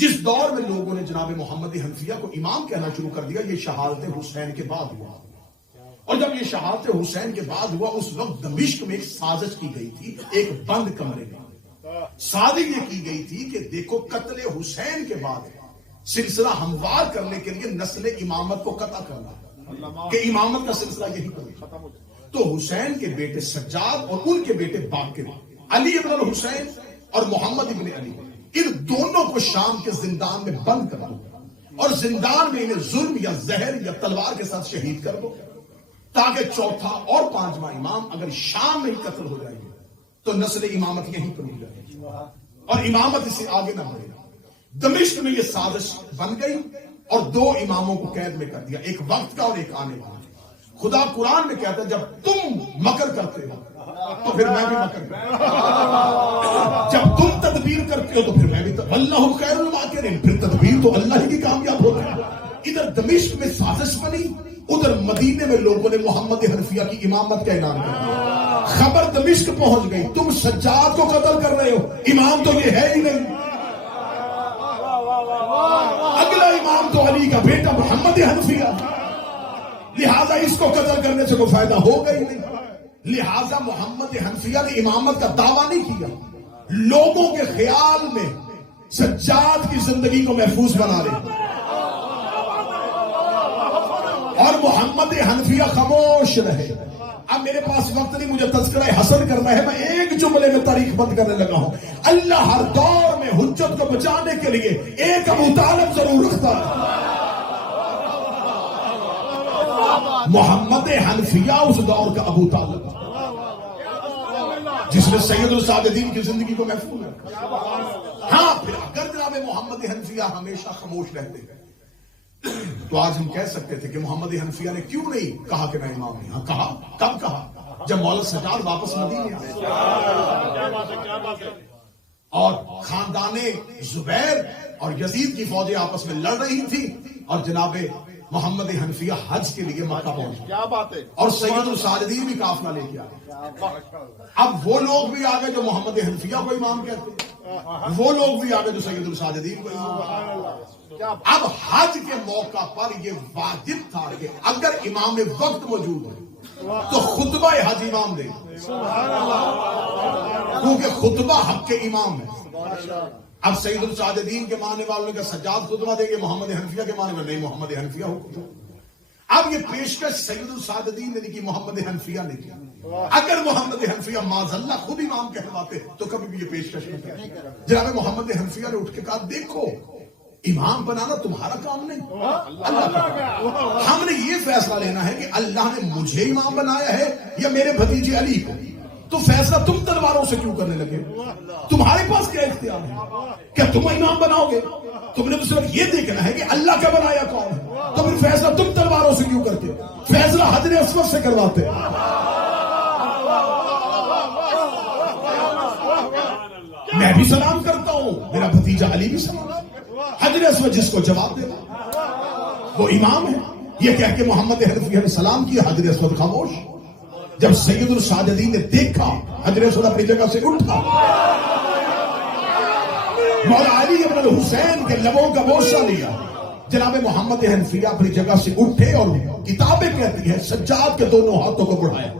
جس دور میں لوگوں نے جناب محمد حنفیہ کو امام کہنا شروع کر دیا، یہ شہادت حسین کے بعد ہوا، اور جب یہ شہادت حسین کے بعد ہوا اس وقت دمشق میں ایک سازش کی گئی تھی، ایک بند کمرے میں سازش یہ کی گئی تھی کہ دیکھو قتل حسین کے بعد سلسلہ ہموار کرنے کے لیے نسل امامت کو قطع کرنا کہ امامت کا سلسلہ یہی کرے، تو حسین کے بیٹے سجاد اور ان کے بیٹے باقر علی ابن الحسین اور محمد ابن علی، ان دونوں کو شام کے زندان میں بند کر دو اور زندان میں انہیں ظلم یا زہر یا تلوار کے ساتھ شہید کر دو، تاکہ چوتھا اور پانچواں امام اگر شام میں ہی قتل ہو جائے گے تو نسل امامت یہیں پر ہو جائے گی اور امامت اسے آگے نہ بڑھے گا۔ دمشق میں یہ سازش بن گئی اور دو اماموں کو قید میں کر دیا، ایک وقت کا اور ایک آنے والا۔ خدا قرآن میں کہتا ہے جب تم مکر کرتے ہو تو پھر میں بھی مکر کرتا ہوں، جب تم تدبیر کرتے ہو تو پھر میں بھی اللہ خیر الماکرین، پھر تدبیر تو اللہ ہی کی کامیاب ہوتی ہے۔ ادھر دمشق میں سازش بنی، ادھر مدینے میں لوگوں نے محمد حنفیہ کی امامت کا اعلان کر دیا، خبر دمشق پہنچ گئی تم سجاد کو قتل کر رہے ہو، امام تو یہ ہے ہی نہیں، اگلا امام تو علی کا بیٹا محمد حنفیہ، لہذا اس کو قتل کرنے سے کوئی فائدہ ہوگا ہی نہیں، لہذا محمد حنفیہ نے امامت کا دعویٰ نہیں کیا، لوگوں کے خیال میں سجاد کی زندگی کو محفوظ بنا لے اور محمد حنفیہ خاموش رہے۔ اب میرے پاس وقت نہیں، مجھے تذکرہ حسن کرنا ہے، میں ایک جملے میں تاریخ بند کرنے لگا ہوں۔ اللہ ہر دور میں حجت کو بچانے کے لیے ایک ابو طالب ضرور رکھتا ہے۔ محمد حنفیہ اس دور کا ابو طالب جس نے سید الساجدین کی زندگی کو محفوظ رکھا۔ ہاں پھر اگر جناب محمد حنفیہ ہمیشہ خاموش رہتے تو آج ہم کہہ سکتے تھے کہ محمد حنفیہ نے کیوں نہیں کہا کہ میں امام نہیں، ہاں کہا، کب کہا؟ جب مولا سجاد واپس مدینے آئے اور خاندان زبیر اور یزید کی فوجیں آپس میں لڑ رہی تھی اور جناب محمد حنفیہ حج کے لیے مکہ پہنچے، کیا بات ہے، اور سید الساجدین بھی قافلہ لے کے آئے۔ اب وہ لوگ بھی آگے جو محمد حنفیہ کو امام کہتے، وہ لوگ بھی آگے جو سید الساجدین کو امام۔ اب حج کے موقع پر یہ واجب تھا کہ اگر امام وقت موجود ہو تو خطبہ حج امام دے، کیونکہ خطبہ حق کے امام ہے۔ اب سید الساجدین کے ماننے والوں نے کہا سجاد خطبہ دیں گے، محمد حنفیہ کے ماننے والے نہیں، محمد حنفیہ ہو۔ اب یہ پیشکش سید الساجدین نے کی، محمد حنفیہ نے کی۔ اگر محمد حنفیہ معاذ اللہ خود امام کہلواتے تو کبھی بھی یہ پیشکش نہ کرتے۔ جناب محمد حنفیہ نے اٹھ کے کہا دیکھو امام بنانا تمہارا کام نہیں، اللہ کا، ہم نے یہ فیصلہ لینا ہے کہ اللہ نے مجھے امام بنایا ہے یا میرے بھتیجے علی کو، تو فیصلہ تم تلواروں سے کیوں کرنے لگے؟ تمہارے پاس کیا اختیار ہے؟ کیا تم امام بناؤ گے؟ تم نے تو صرف یہ دیکھنا ہے کہ اللہ کا بنایا کون ہے، تو پھر فیصلہ تم تلواروں سے کیوں کرتے؟ فیصلہ حجر اسود سے کرواتے۔ میں بھی سلام کرتا ہوں، میرا بھتیجا علی بھی سلام، حجر اسود جس کو جواب دے وہ امام ہے۔ یہ کہہ کے محمد حنفیہ نے سلام کیا، حجر اسود خاموش۔ جب سید الساجدین نے دیکھا حجر اسود اپنی جگہ سے اٹھا، مولا علی ابن الحسین کے لبوں کا بوسہ لیا، جناب محمد حنفیہ اپنی جگہ سے اٹھے اور کتابیں کہتی ہیں سجاد کے دونوں ہاتھوں کو بڑھایا،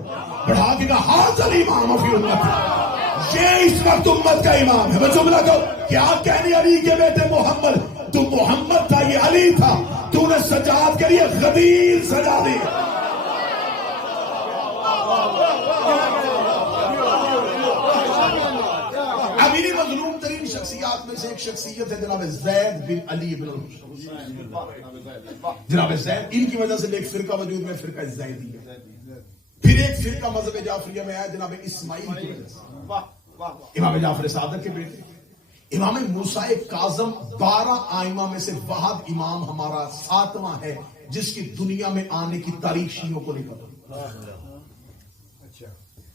بڑھا کے کہا ہاذا الامام فی امتی، یہ اس وقت امت کا امام ہے۔ میں جملہ کہوں کیا کہنے علی کے بیٹے محمد، تو محمد تھا یہ علی تھا، تو نے سجاد کے لیے غدیر سجا دی۔ اب انہی مظلوم ترین شخصیات میں سے ایک شخصیت ہے جناب زید بن علی بن الحسین۔ جناب زید، ان کی وجہ سے ایک فرقہ وجود میں، فرقہ زیدی ہے، پھر ایک فرقہ مذہب جعفریہ میں آیا جناب اسماعیل کی وجہ سے، امام جعفر صادق کے بیٹے امام موسیٰ کاظم 12 آئمہ میں سے واحد امام ہمارا 7واں ہے جس کی دنیا میں آنے کی تاریخ شیعوں کو نہیں پتا۔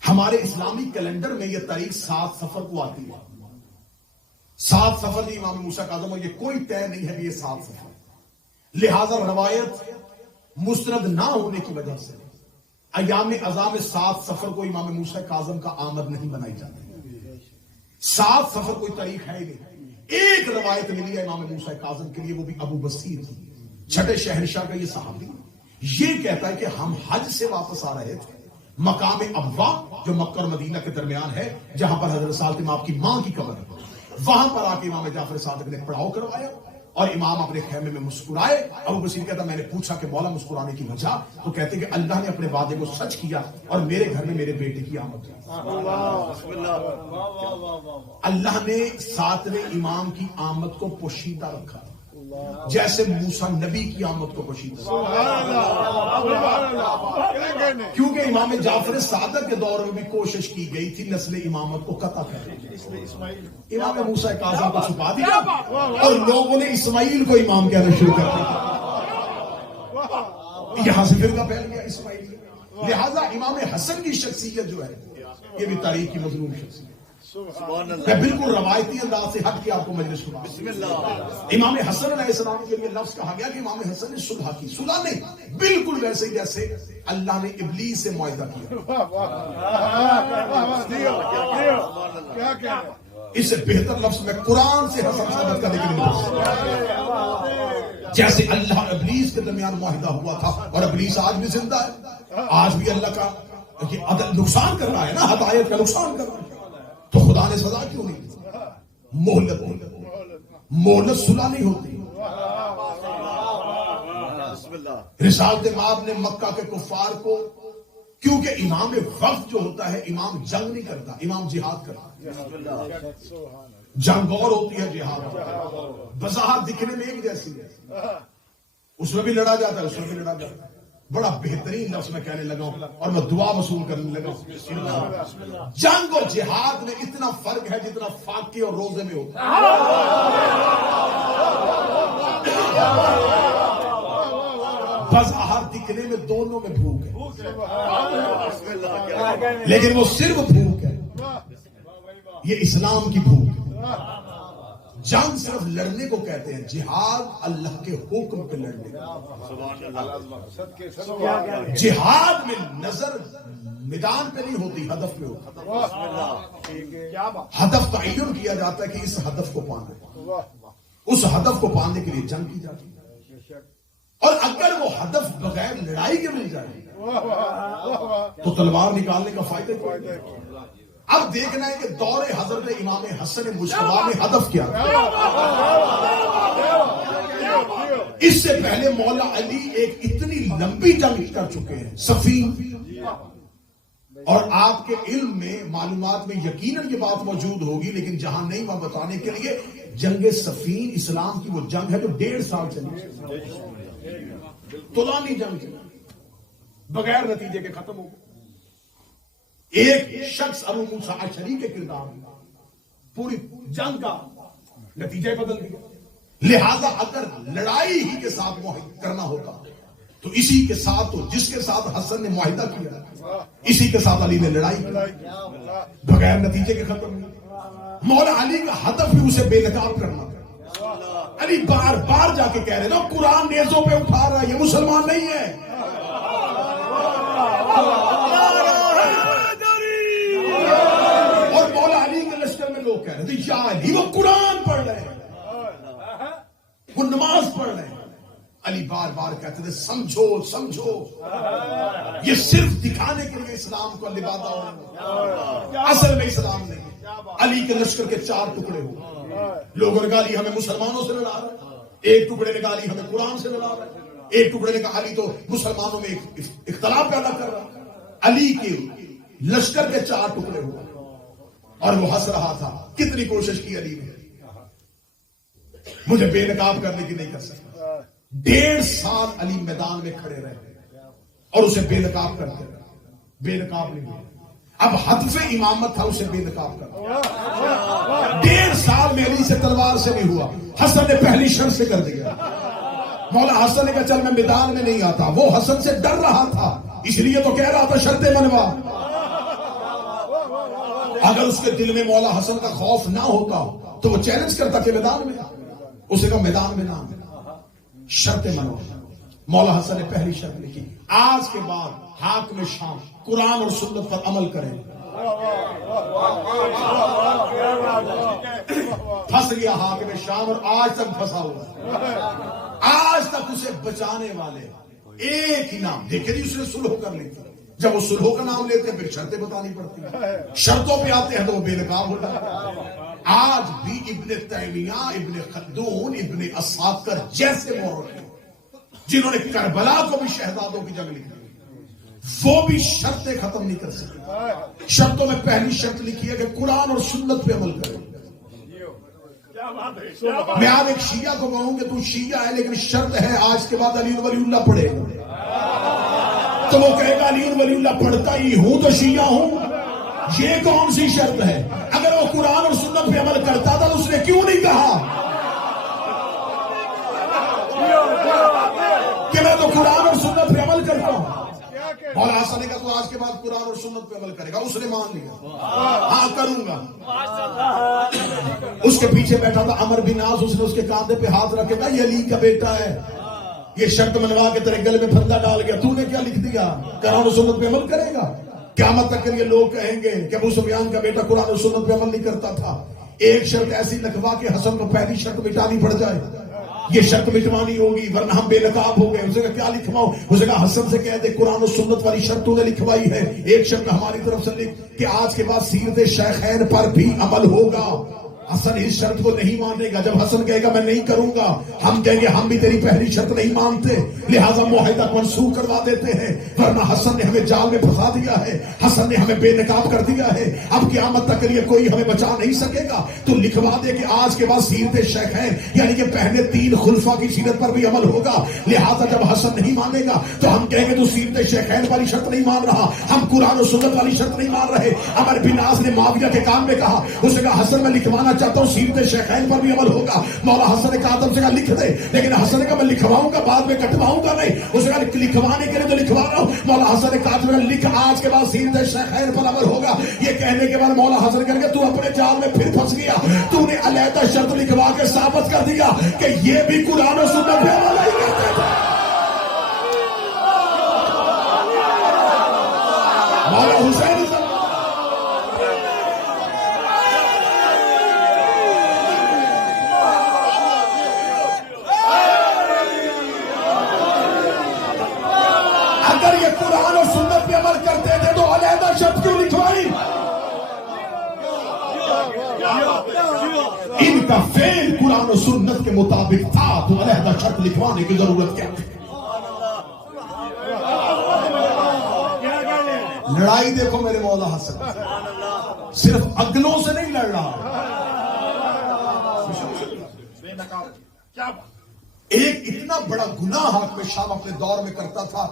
ہمارے اسلامی کیلنڈر میں یہ تاریخ 7 صفر کو آتی ہے، 7 صفر دی امام موسیٰ کاظم، اور یہ کوئی طے نہیں ہے کہ یہ 7 صفر، لہذا روایت مستند نہ ہونے کی وجہ سے ایام ازاں میں 7 صفر کو امام موسیٰ کاظم کا آمد نہیں بنائی جاتی۔ 7 صفر کوئی تاریخ ہے ہی نہیں، ایک روایت ملی ہے امام موسیٰ کاظم کے لیے، وہ بھی ابو بصیر کی، چھٹے شہنشاہ کا یہ صحابی، یہ کہتا ہے کہ ہم حج سے واپس آ رہے تھے، مقام ابوا جو مکہ اور مدینہ کے درمیان ہے، جہاں پر حضرت سالتمہ آپ کی ماں کی قبر ہے، وہاں پر آ کے امام جعفر صادق نے پڑاؤ کروایا اور امام اپنے خیمے میں مسکرائے۔ ابو بصیر کہتا میں نے پوچھا کہ مولا مسکرانے کی وجہ، تو کہتے کہ اللہ نے اپنے وعدے کو سچ کیا اور میرے گھر میں میرے بیٹے کی آمد ہوئی۔ اللہ نے ساتویں امام کی آمد کو پوشیدہ رکھا جیسے موسیٰ نبی کی آمد کو پوشیدہ، کیونکہ امام جعفر صادق کے دور میں بھی کوشش کی گئی تھی نسل امامت کو قطع کرنے، امام موسیٰ کاظم کو چھپا دیا اور لوگوں نے اسماعیل کو امام کہنا شروع کر دیا، یہاں سے فرقہ پھیل گیا اسماعیل۔ لہذا امام حسن کی شخصیت جو ہے یہ بھی تاریخ کی مظلوم شخصیت، میں بالکل روایتی انداز سے ہٹ کے آپ کو مجلس سنا۔ امام حسن علیہ السلام کے لیے لفظ کہا گیا کہ امام حسن نے صلح کی، صلح نہیں، بالکل ویسے جیسے اللہ نے ابلیس سے معاہدہ کیا۔ اس سے بہتر لفظ میں قرآن سے حسن ثابت کرنے کے لیے، جیسے اللہ اور ابلیس کے درمیان معاہدہ ہوا تھا، اور ابلیس آج بھی زندہ ہے، آج بھی اللہ کا عدل نقصان کر رہا ہے نا، ہدایت کا نقصان کر رہا ہے، تو خدا نے سزا کیوں نہیں دی؟ مہلت صلح نہیں ہوتی۔ رسالت مآب نے مکہ کے کفار کو، کیونکہ امام وقت جو ہوتا ہے امام جنگ نہیں کرتا، امام جہاد کرتا، جنگ اور ہوتی ہے جہاد بظاہر دکھنے میں ایک جیسی ہے، اس میں بھی لڑا جاتا ہے، اس میں بھی لڑا جاتا ہے۔ بڑا بہترین لفظ میں کہنے لگا ہوں اور میں دعا وصول کرنے لگا ہوں، جنگ اور جہاد میں اتنا فرق ہے جتنا فاقے اور روزے میں ہوتا ہے۔ بظاہر دکھنے میں دونوں میں بھوک ہے، لیکن وہ صرف بھوک ہے، یہ اسلام کی بھوک ہے۔ جنگ صرف لڑنے کو کہتے ہیں، جہاد اللہ کے حکم پہ لڑنے کا۔ جہاد میں نظر میدان پہ نہیں ہوتی، ہدف پہ ہوتی، ہدف تعین کیا جاتا ہے کہ اس ہدف کو پانا ہے، اس ہدف کو پانے کے لیے جنگ کی جاتی ہے، اور اگر وہ ہدف بغیر لڑائی کے مل جائے تو تلوار نکالنے کا فائدہ کوئی نہیں۔ اب دیکھنا ہے کہ دور حضرت امام حسن مجتبی میں ہدف کیا تھا۔ اس سے پہلے مولا علی ایک اتنی لمبی جنگ کر چکے ہیں، صفین، اور آپ کے علم میں معلومات میں یقیناً یہ بات موجود ہوگی، لیکن جہاں نہیں وہاں بتانے کے لیے، جنگ صفین اسلام کی وہ جنگ ہے جو 1.5 سال چلی، طولانی جنگ چلی، بغیر نتیجے کے ختم ہو گئی۔ ایک شخص ابو موسیٰ اشعری کے کردار میں پوری جنگ کا نتیجہ بدل دیا۔ لہذا اگر لڑائی ہی کے ساتھ معاہدہ کرنا ہوتا تو اسی کے ساتھ، تو جس کے ساتھ حسن نے معاہدہ کیا اسی کے ساتھ علی نے لڑائی کی، بغیر نتیجے کے ختم ہوئی۔ مولا علی کا ہدف بھی اسے بے نقاب کرنا تھا۔ علی بار بار جا کے کہہ رہے نا، قرآن نیزوں پہ اٹھا رہا ہے، یہ مسلمان نہیں ہے۔ اور مولا علی کے لشکر میں لوگ کہہ رہے تھے یا علی، وہ قرآن پڑھ رہے ہیں، وہ نماز پڑھ رہے ہیں۔ علی بار بار کہتے تھے سمجھو سمجھو، یہ صرف دکھانے کے لیے اسلام کو لبادہ ہو رہا ہے، اصل میں اسلام نہیں۔ علی کے لشکر کے 4 ٹکڑے ہوئے، لوگوں نے کہا علی ہمیں مسلمانوں سے لڑا رہا ہے، ایک ٹکڑے نے کہا علی ہمیں قرآن سے لڑا رہا ہے، ایک ٹکڑے نے کہا علی تو مسلمانوں میں اختلاف پیدا کر رہا ہے۔ علی کے لشکر کے 4 ٹکڑے ہوئے اور وہ ہنس رہا تھا۔ کتنی کوشش کی علی نے، مجھے بے نقاب کرنے کی نہیں کر سکتا۔ 1.5 سال علی میدان میں کھڑے رہے اور اسے بے نقاب کرتے رہے، بے نقاب نہیں ہوا۔ اب ہدف امامت تھا اسے بے نقاب کرنا۔ 1.5 سال میں علی سے تلوار سے نہیں ہوا۔ حسن نے پہلی شرط سے کر دیا، مولا حسن نے کہا چل میں میدان میں نہیں آتا۔ وہ حسن سے ڈر رہا تھا، اس لیے تو کہہ رہا تھا شرطیں منوا۔ اگر اس کے دل میں مولا حسن کا خوف نہ ہوتا تو وہ چیلنج کرتا کہ میدان میں، اسے کہا میدان میں نہ، شرطیں منوا۔ مولا حسن نے پہلی شرط لکھی، آج کے بعد حاکم شام قرآن اور سنت پر عمل کریں، پھنس گیا حاکم شام اور آج تک پھنسا ہوا، آج تک اسے بچانے والے ایک ہی نام دیکھے نہیں، اس نے سلح کر لی تھی۔ جب وہ سلح کا نام لیتے ہیں پھر شرطیں بتانی پڑتی ہیں، شرطوں پہ آتے ہیں تو وہ بے نقاب ہوتا ہے۔ آج بھی ابن تیمیہ، ابن خلدون، ابن عساکر جیسے مورخ جنہوں نے کربلا کو بھی شہزادوں کی جنگ لکھی، وہ بھی شرطیں ختم نہیں کر سکتے۔ شرطوں میں پہلی شرط لکھی ہے کہ قرآن اور سنت پہ عمل کرو۔ میں آج ایک شیعہ کو کہوں کہ تو شیعہ ہے لیکن شرط ہے آج کے بعد علی ولی اللہ پڑھے، تو وہ کہے گا علی ولی اللہ پڑھتا ہی ہوں تو شیعہ ہوں، یہ کون سی شرط ہے؟ اگر وہ قرآن اور سنت پہ عمل کرتا تھا تو اس نے کیوں نہیں کہا کہ میں تو قرآن اور سنت پہ عمل کرتا ہوں؟ اور حسن نے کہا تو آج کے بعد قرآن اور سنت پہ عمل کرے گا، اس نے مان لیا، ہاں کروں گا۔ اس کے پیچھے بیٹھا تھا عمر بن عاص، اس نے اس کے کاندھے پہ ہاتھ رکھے تھا، یہ علی کا بیٹا ہے، یہ شرط منوا کے تیرے گلے میں پھندا ڈال گیا، تو نے کیا لکھ دیا؟ قرآن اور سنت پہ عمل کرے گا؟ قیامت تک کے لیے لوگ کہیں گے کہ ابو سفیان کا بیٹا قرآن اور سنت پہ عمل نہیں کرتا تھا۔ ایک شرط ایسی لکھوا کہ حسن کو پہلی شرط مٹانی پڑ جائے، یہ شرط مٹوانی ہوگی ورنہ ہم بے نقاب ہو گئے۔ اسے کہا کیا لکھواؤ؟ اسے کہا حسن سے کہہ دے قرآن و سنت والی شرط تو نے لکھوائی ہے، ایک شرط ہماری طرف سے لکھ کہ آج کے بعد سیرت شیخین پر بھی عمل ہوگا۔ حسن اس شرط کو نہیں مانے گا، جب حسن کہے گا میں نہیں کروں گا، ہم کہیں گے ہم بھی تیری پہلی شرط نہیں مانتے، لہٰذا معاہدہ منسوخ کروا دیتے ہیں، ورنہ حسن نے ہمیں جال میں پھنسا دیا ہے، حسن نے ہمیں بے نقاب کر دیا ہے، اب قیامت تک کے لیے کوئی ہمیں بچا نہیں سکے گا۔ تو لکھوا دے کہ آج کے بعد سیرت شیخین یعنی کہ پہلے 3 خلفاء کی سیرت پر بھی عمل ہوگا، لہٰذا جب حسن نہیں مانے گا تو ہم کہیں گے تو سیرت شیخین والی شرط نہیں مان رہا، ہم قرآن و سنت والی شرط نہیں مان رہے۔ عمر بن عاص نے معاویہ کے کام میں کہا، اسے کہا حسن میں لکھوانا چاہتا ہوں سیرت شیخین پر بھی عمل ہوگا۔ مولا حسن نے کہا سے کہا لکھ دے، لیکن حسن نے کہا میں لکھواؤں گا بعد میں کٹواؤں گا نہیں، اسے کہا لکھوانے کے لیے تو لکھوا رہا ہوں۔ مولا حسن نے کہا لکھ آج کے بعد سیرت شیخین پر عمل ہوگا۔ یہ کہنے کے بعد مولا حسن کہہ گیا تو اپنے جال میں پھر پھنس گیا، تو نے علیحدہ شرط لکھوا کے ثابت کر دیا کہ یہ بھی قرآن و سنت پہ عمل نہیں کرتے تھے۔ مولا حسین اگر یہ قرآن اور سنت پہ عمل کرتے تھے تو علیحدہ شرط کیوں لکھوائی؟ ان کا فعل قرآن و سنت کے مطابق تھا تو علیحدہ شرط لکھوانے کی ضرورت کیا تھی؟ لڑائی دیکھو میرے مولا حسن، صرف اگلوں سے نہیں لڑ رہا، ایک اتنا بڑا گناہ حاکم شام اپنے دور میں کرتا تھا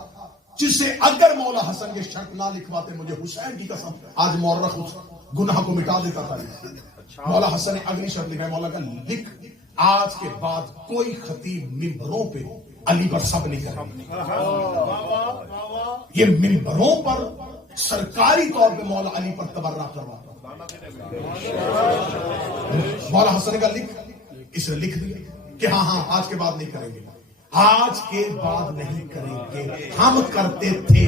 جسے اگر مولا حسن یہ شرط نہ لکھواتے، مجھے حسین کی قسم آج مورخ اس گناہ کو مٹا دیتا تھا۔ مولا حسن نے اگلی شرط لکھا، مولا کا لکھ آج کے بعد کوئی خطیب ممبروں پہ علی پر سب نہیں کرے، یہ ممبروں پر سرکاری طور پہ مولا علی پر تبرہ کرواتا۔ مولا حسن کا لکھ، اس نے لکھ دیا کہ ہاں آج کے بعد نہیں کریں گے، آج کے بعد نہیں کریں گے، ہم کرتے تھے۔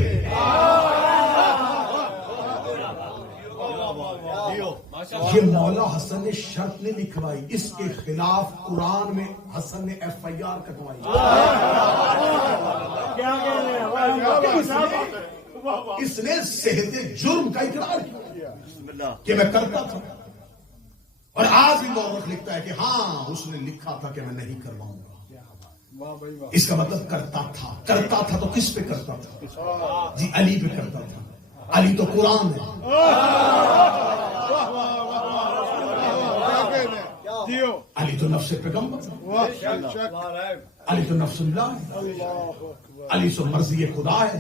یہ مولا حسن نے شرط نے لکھوائی، اس کے خلاف قرآن میں حسن نے FIR کٹوائی، اس نے صحت جرم کا اقرار کیا کہ میں کرتا تھا، اور آج بھی مورخ لکھتا ہے کہ ہاں اس نے لکھا تھا کہ میں نہیں کرواؤں گا۔ اس کا مطلب کرتا تھا تو کس پہ کرتا تھا؟ جی علی پہ کرتا تھا، علی تو قرآن ہے، علی تو نفس پیغمبر، علی تو نفس اللہ ہے، علی تو مرضی خدا ہے،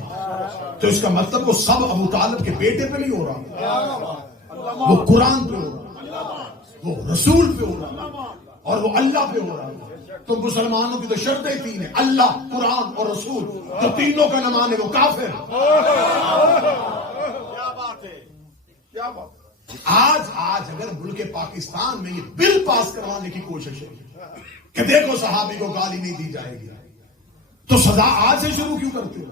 تو اس کا مطلب وہ سب ابو طالب کے بیٹے پہ نہیں ہو رہا، وہ قرآن پہ ہو رہا، وہ رسول پہ ہو رہا، اور وہ اللہ پہ ہو رہا ہے۔ تو مسلمانوں کی تو شرطیں 3 ہیں، اللہ، قرآن اور رسول، جو تینوں کا نہ مانے وہ کافر۔ کیا بات ہے؟ آج اگر ملک پاکستان میں یہ بل پاس کروانے کی کوشش ہے کہ دیکھو صحابی کو گالی نہیں دی جائے گی، تو سزا آج سے شروع کیوں کرتے ہو؟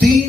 3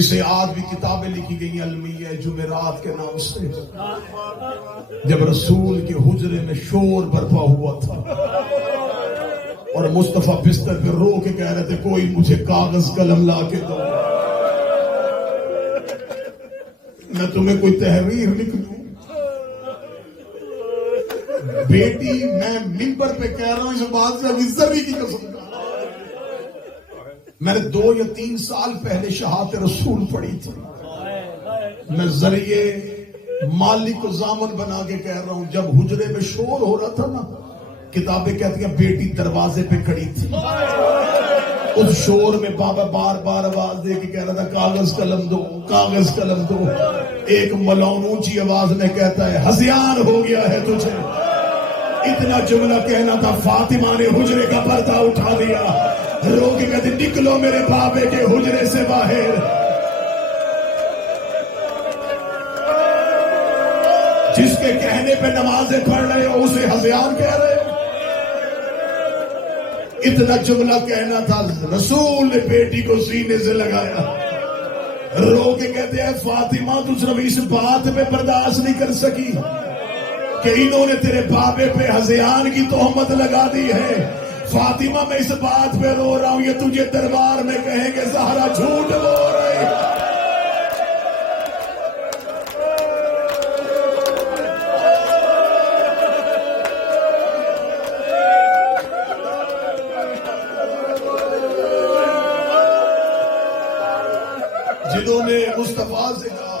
اسے آج بھی کتابیں لکھی گئی المیہ جمعرات کے نام سے. جب رسول کے حجرے میں شور برپا ہوا تھا اور مصطفیٰ بستر پہ رو کے کہہ رہے تھے کوئی مجھے کاغذ قلم لا کے دو، میں تمہیں کوئی تحریر لکھ دوں. بیٹی میں ممبر پہ کہہ رہا ہوں اس بات سے ابھی زری کی قسم کھا رہا ہوں. میں نے 2 یا 3 سال پہلے شہادت رسول پڑھی تھی. میں ذریعے مالک کو ضامن بنا کے کہہ رہا ہوں جب حجرے میں شور ہو رہا تھا نا، کتابیں کہتی ہیں بیٹی دروازے پہ کھڑی تھی. اس شور میں بابا بار بار آواز دے کے کہہ رہا تھا کاغذ قلم دو، کاغذ قلم دو. ایک ملون اونچی آواز میں کہتا ہے ہذیان ہو گیا ہے تجھے. اتنا جملہ کہنا تھا، فاطمہ نے حجرے کا پردہ اٹھا دیا، رو کے کہتے نکلو میرے بابے کے حجرے سے باہر. جس کے کہنے پہ نمازیں پڑھ رہے ہو اسے ہذیان کہہ رہے ہو. اتنا جملہ کہنا تھا، رسول نے بیٹی کو سینے سے لگایا، رو کے کہتے ہیں فاطمہ تو صرف اس بات پہ برداشت نہیں کر سکی کہ انہوں نے تیرے بابے پہ ہذیان کی تہمت لگا دی ہے. فاطمہ میں اس بات پہ رو رہا ہوں یہ تجھے دربار میں کہیں گے زہرا جھوٹ بول رہی. جنہوں نے مصطفیٰ سے کہا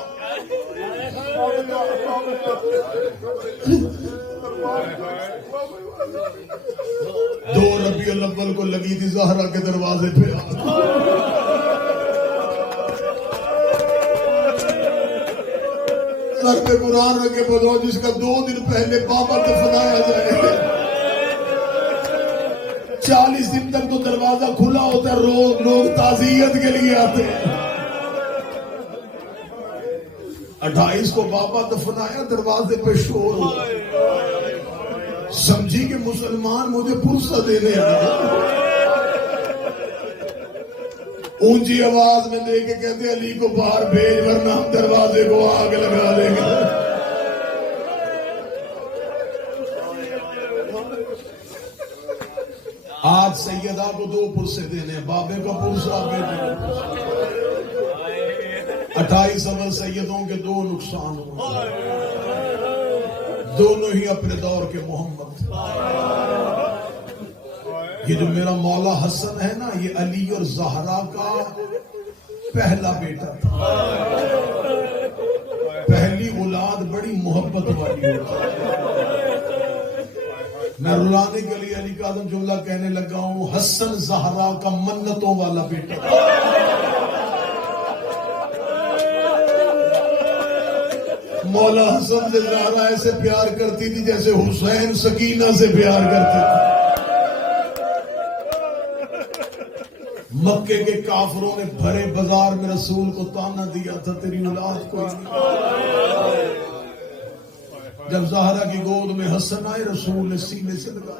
دو ربیع الاول کو لگی تھی زہرا کے دروازے پہ سر پہ قرآن رکھے بولو جس کا 2 دن پہلے بابا دفنایا جائے. 40 دن تک تو دروازہ کھلا ہوتا ہے، لوگ تعزیت کے لیے آتے ہیں. 28 کو بابا دفنایا، دروازے پہ شور ہوا. سمجھی کہ مسلمان مجھے پرسہ دینے آئے. اونچی آواز میں دے کے کہتے علی کو باہر بھیج ورنہ ہم دروازے کو آگ لگا دیں گے. آج سیدہ کو 2 پرسے دینے، بابے کا پرسہ بیٹے کا پرسہ. 28 اول سیدوں کے 2 نقصان ہوئے، دونوں ہی اپنے دور کے محمد. یہ جو میرا مولا حسن ہے نا، یہ علی اور زہرا کا پہلا بیٹا تھا. پہلی اولاد بڑی محبت والی ہوتی ہے. میں رلانے کے لیے علی کا جملہ کہنے لگا ہوں، حسن زہرا کا منتوں والا بیٹا تھا. مولا حسن سے زہرا ایسے پیار کرتی تھی جیسے حسین سکینہ سے پیار کرتے تھے. مکے کے کافروں نے بھرے بازار میں رسول کو تانا دیا تھا تیری اولاد کوئی نہیں. جب زہرا کی گود میں حسن آئے رسول نے سینے سے لگا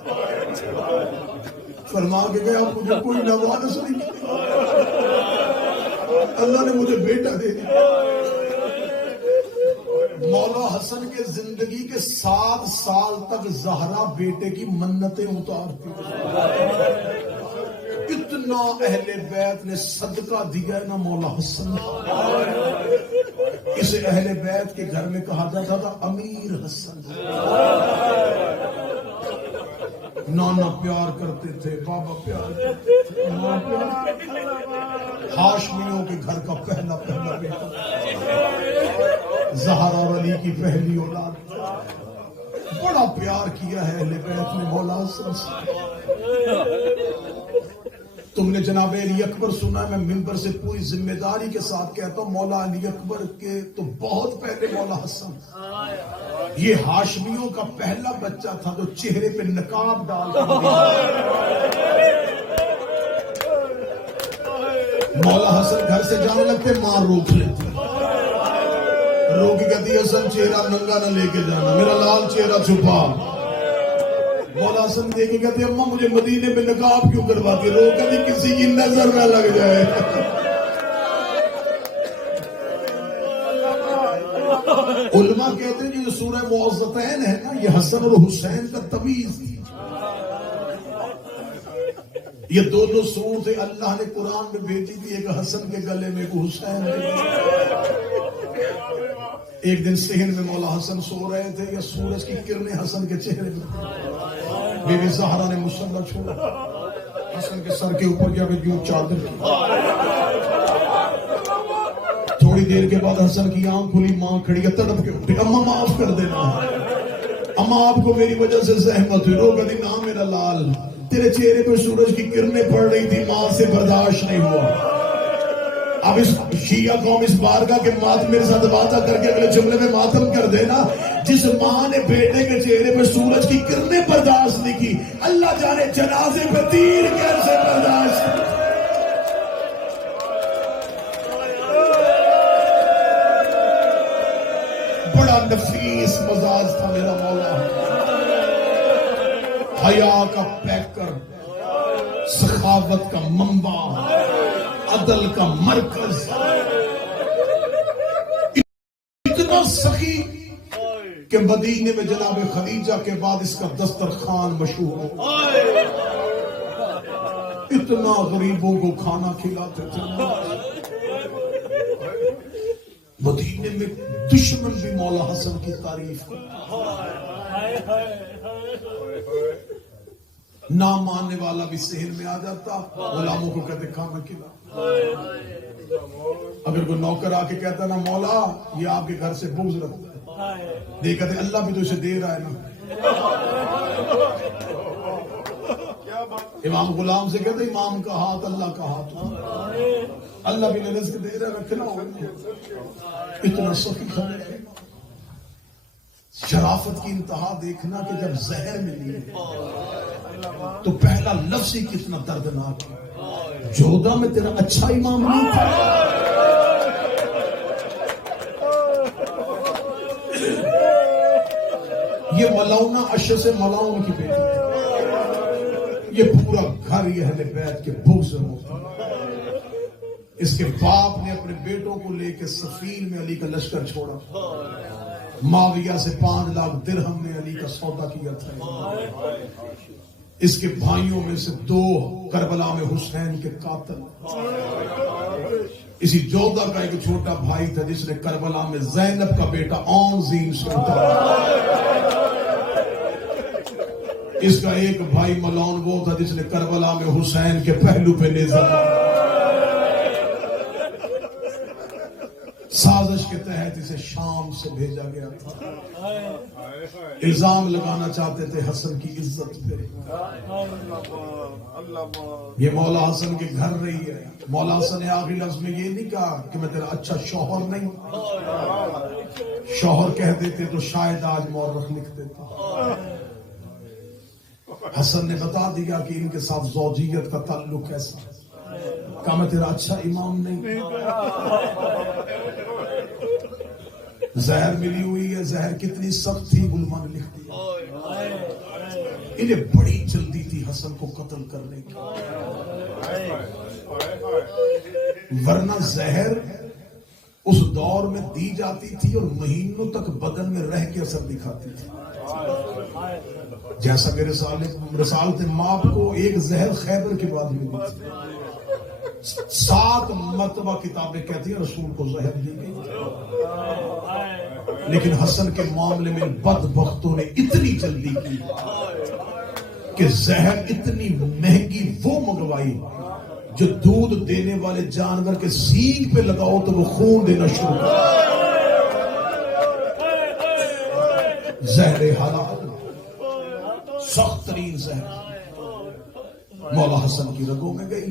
فرما کے گیا مجھے کوئی نوانس نہیں، اللہ نے مجھے بیٹا دے دیا. مولا حسن کے زندگی کے 7 سال تک زہرا بیٹے کی منتیں اتارتی. اتنا اہل بیت نے صدقہ دیا ہے نا مولا حسن. اسے اہل بیت کے گھر میں کہا جاتا تھا امیر حسن. نانا پیار کرتے تھے، بابا پیار کرتے تھے، ماں پیار. ہاشمیوں کے گھر کا پہلا بیٹا، زہرا اور علی کی پہلی اولاد. بڑا پیار کیا ہے اہل بیت نے مولا حسن سے. تم نے جناب علی اکبر سنا ہے، میں منبر سے پوری ذمہ داری کے ساتھ کہتا ہوں مولا علی اکبر کے تو بہت پہلے مولا حسن. یہ ہاشمیوں کا پہلا بچہ تھا جو چہرے پہ نقاب ڈال مولا حسن گھر سے جانے لگتے، ماں روک لیتی، رو کے کہتی حسن چہرہ ننگا نہ لے کے جانا، میرا لال چہرہ چھپا. مولا حسن دے کے کہتے اماں مجھے مدینے میں نقاب کیوں کرواتی، رو کبھی کسی کی نظر نہ لگ جائے. علماء کہتے ہیں جو سورہ معوذتین ہے نا، یہ حسن اور حسین کا تمیز تھی. یہ دونوں صورتیں اللہ نے قرآن میں بھیجی تھی، ایک حسن کے گلے میں، ایک حسین کے گلے میں. ایک دن صحن میں مولا حسن سو رہے تھے، یا سورج کی کرنیں حسن کے چہرے میں. بی بی زہرا نے مصلی چھوڑا، حسن کے سر کے اوپر جا کے یوں چادر کی. تھوڑی دیر کے بعد حسن کی آنکھ کھلی، ماں کھڑی ہے، تڑپ کے اٹھی، اماں معاف کر دینا، اماں آپ کو میری وجہ سے زحمت ہوئی. رو کہتی نا میرا لال، تیرے چہرے پہ سورج کی کرنیں پڑ رہی تھی، ماں سے برداشت نہیں ہوا. اب اس شیعہ قوم اس بارگاہ کے ماتم میرے ساتھ وعدہ کر کے اگلے جملے میں ماتم کر دینا، جس ماں نے بیٹے کے چہرے پہ سورج کی کرنیں برداشت نہیں کی، اللہ جانے جنازے پہ تیر کیسے برداشت. بڑا نفیس مزاج تھا میرا مولا، حیا کا پیکر، سخاوت کا منبع، عدل کا مرکز، اتنا سخی کہ مدینے میں جناب خدیجہ کے بعد اس کا دسترخوان مشہور ہو. اتنا غریبوں کو کھانا کھلاتے تھے. مدینے میں دشمن بھی مولا حسن کی تعریف کرتے. نہ ماننے والا بھی صحن میں آ جاتا، غلاموں کو کہتے کھانا کھلا. اگر کوئی نوکر آ کے کہتا نا مولا یہ آپ کے گھر سے بغض رکھتا ہے، دیکھ کہتے اللہ بھی تو اسے دے رہا ہے نا. امام غلام سے کہتے امام کا ہاتھ اللہ کا ہاتھ، اللہ بھی رزق دے رہا ہے، رکھنا ہوگا. اتنا سخی تھا. شرافت کی انتہا دیکھنا کہ جب زہر ملی تو پہلا لفظ ہی کتنا دردناک ہے، جودا میں تیرا اچھا امام نہیں تھا. یہ ملونا اشر سے ملاؤن کی بیٹی ہے. یہ پورا گھر یہ اہل بیت کے بغض سے ہوتا. اس کے باپ نے اپنے بیٹوں کو لے کے سفین میں علی کا لشکر چھوڑا. معاویہ سے 5 لاکھ درہم میں علی کا سودا کیا تھا. اس کے بھائیوں میں سے 2 کربلا میں حسین کے قاتل. اسی جودہ کا ایک چھوٹا بھائی تھا جس نے کربلا میں زینب کا بیٹا اون زین سوتا. اس کا ایک بھائی ملون وہ تھا جس نے کربلا میں حسین کے پہلو پہ نیزہ مارا. سازش کے تحت اسے شام سے بھیجا گیا تھا. الزام لگانا چاہتے تھے حسن کی عزت پہ. یہ مولا حسن کے گھر رہی ہے. مولا حسن نے آخری لفظ میں یہ نہیں کہا کہ میں تیرا اچھا شوہر نہیں. شوہر کہہ دیتے تو شاید آج مورخ لکھ دیتا. حسن نے بتا دیا کہ ان کے ساتھ زوجیت کا تعلق کیسا. کہا میں تیرا اچھا امام نہیں. زہر ملی ہوئی ہے. زہر کتنی سخت تھی علماء نے لکھ دیا. انہیں بڑی جلدی تھی حسن کو قتل کرنے کی، ورنہ زہر اس دور میں دی جاتی تھی اور مہینوں تک بدن میں رہ کے اثر دکھاتی تھی. جیسا کہ رسالت ماب کو ایک زہر خیبر کے بعد ملی تھی. 7 مرتبہ کتابیں کہتی ہیں رسول کو زہر دی گئی. لیکن حسن کے معاملے میں بدبختوں نے اتنی جلدی کی کہ زہر اتنی مہنگی وہ منگوائی جو دودھ دینے والے جانور کے سینگ پہ لگاؤ تو وہ خون دینا شروع کر. زہر حلال، سخت ترین زہر مولا حسن کی رگوں میں گئی.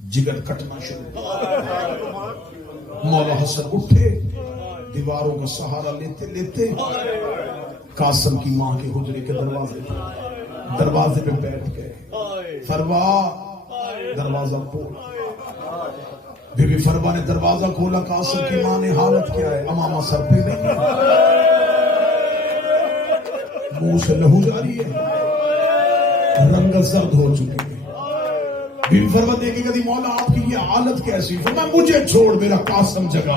جگر کٹنا شروع. مولا حسن اٹھے، دیواروں کا سہارا لیتے لیتے قاسم کی ماں کے حجرے کے دروازے پہ بیٹھ گئے. فروا دروازہ کھول. بی بی فروا نے دروازہ کھولا. قاسم کی ماں نے حالت کیا ہے؟ امامہ سر پہ نہیں ہے، منہ سے لہو جاری ہے، رنگت زرد ہو چکی ہے. بی بی فروا دیکھے گا مولا آپ کی یہ حالت کیسی؟ فرمایا مجھے چھوڑ، میرا قاسم جگہ.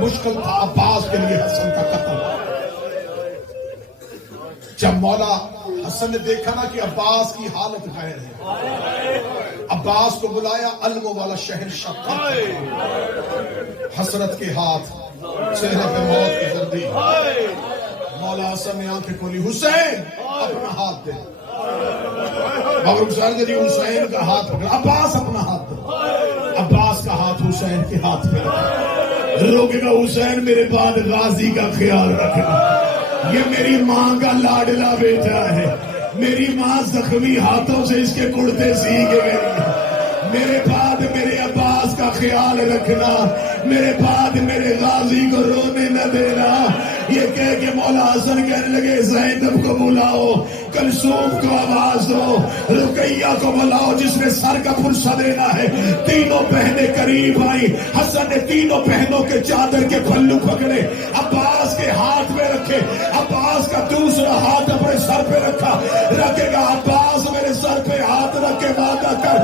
مشکل تھا عباس کے لیے حسن کا قتل. جب مولا حسن نے دیکھا نا کہ عباس کی حالت غیر ہے، عباس کو بلایا، علم والا شہنشاہ حسرت کے ہاتھ چہرے پہ موت کی زردی. مولا حسن نے آنکھیں کھولی، حسین اپنا ہاتھ دے. مگر حسین نے حسین کا ہاتھ پکڑا، عباس اپنا ہاتھ دے. عباس کا ہاتھ حسین کے ہاتھ پہ رکھا. روکے گا حسین میرے بعد غازی کا خیال رکھنا، یہ میری ماں کا لاڈلا بیٹا ہے، میری ماں زخمی ہاتھوں سے اس کے کرتے سیکھ گئی. میرے بعد میرے عباس کا خیال رکھنا، میرے بعد میرے غازی کو رونے نہ دینا. یہ کہہ کے مولا حسن کہنے لگے زینب کو بلاؤ، کلثوم کو آواز دو، رقیہ کو بلاؤ جس نے سر کا پرسہ دینا ہے. تینوں بہنیں قریب آئیں. حسن نے تینوں بہنوں کے چادر کے پھلو پکڑے، عباس کے ہاتھ میں رکھے. عباس کا دوسرا ہاتھ اپنے سر پہ رکھا. رکھے گا عباس میرے سر پہ ہاتھ رکھ کے وعدہ کر،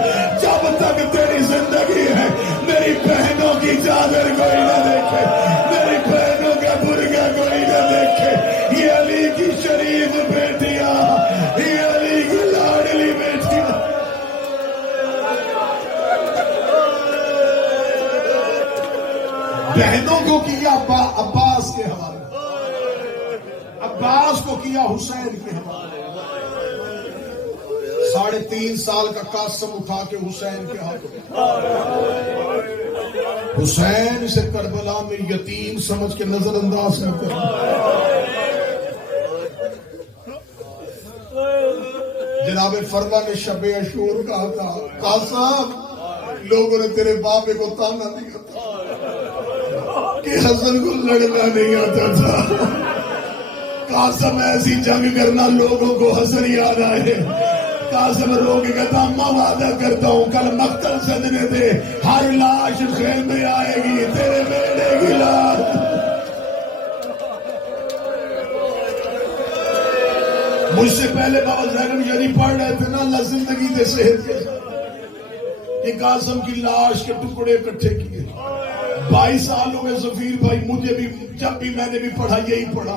جب تک تیری زندگی ہے میری بہنوں کی چادر کوئی نہ دیکھے، میری بہنوں کا برگا کوئی نہ دیکھے. یہ علی کی شریف بیٹیاں، یہ علی کی لاڈلی بیٹیاں. بہنوں کو کیا عباس کے حوالے، عباس کو کیا حسین کے حوالے. 3.5 سال کا قاسم اٹھا کے حسین کے ہاتھوں. حسین سے کربلا میں یتیم سمجھ کے نظر انداز نہ کرنا. جناب فرما نے شب عاشور کہا تھا، قاسم لوگوں نے تیرے بابے کو تانا دیا تھا کہ حسن کو لڑنا نہیں آتا تھا. قاسم ایسی جنگ کرنا لوگوں کو حسن یاد آئے. قاسم رو کے کہتا میں وعدہ کرتا ہوں کل مقتل سجنے دے ہر لاش خیمے آئے گی، تیرے بیٹے کی لاش. مجھ سے پہلے بابا زینب یعنی پڑھ رہے تھے نا اللہ زندگی دے صحت کے، کہ قاسم کی لاش کے ٹکڑے اکٹھے کیے. 22 سال ہوئے ظفیر بھائی، مجھے بھی جب بھی میں نے بھی پڑھا یہی پڑھا،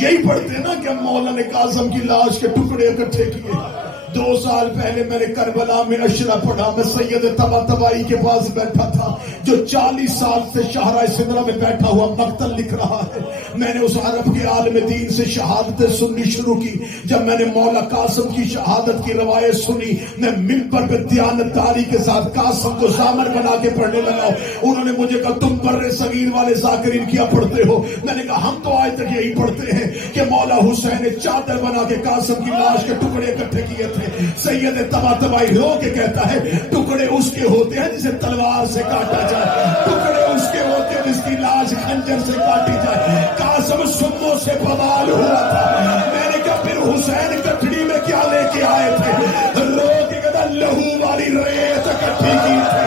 یہی پڑھتے نا کہ مولا نے قاسم کی لاش کے ٹکڑے اکٹھے کیے. 2 سال پہلے میں نے کربلا میں اشرا پڑھا. میں سید طباطبائی کے پاس بیٹھا تھا جو 40 سال سے شاہراہ سدرہ میں بیٹھا ہوا مقتل لکھ رہا ہے. میں نے اس عرب کے عالم دین سے شہادتیں سننی شروع کی. جب میں نے مولا قاسم کی شہادت کی روایت سنی، میں منبر پہ دیانتداری کے ساتھ قاسم کو ضامن بنا کے پڑھنے لگا. انہوں نے مجھے کہا تم بر صغیر والے ذاکرین کیا پڑھتے ہو؟ میں نے کہا ہم تو آج تک یہی پڑھتے ہیں کہ مولا حسین نے چادر بنا کے قاسم کی لاش کے ٹکڑے اکٹھے کیے تھے. سید طباطبائی رو کے کہتا ہے ٹکڑے اس کے ہوتے ہیں جسے تلوار سے کاٹا جائے، ٹکڑے اس کے ہوتے ہیں جس کی لاش خنجر سے کاٹی جائے. قاسم سموں سے بوال ہوا تھا. میں نے کہا پھر حسین کٹڑی میں کیا لے کے آئے تھے؟ رو کے کہتا لہو والی ریت اکٹھی کی تھی،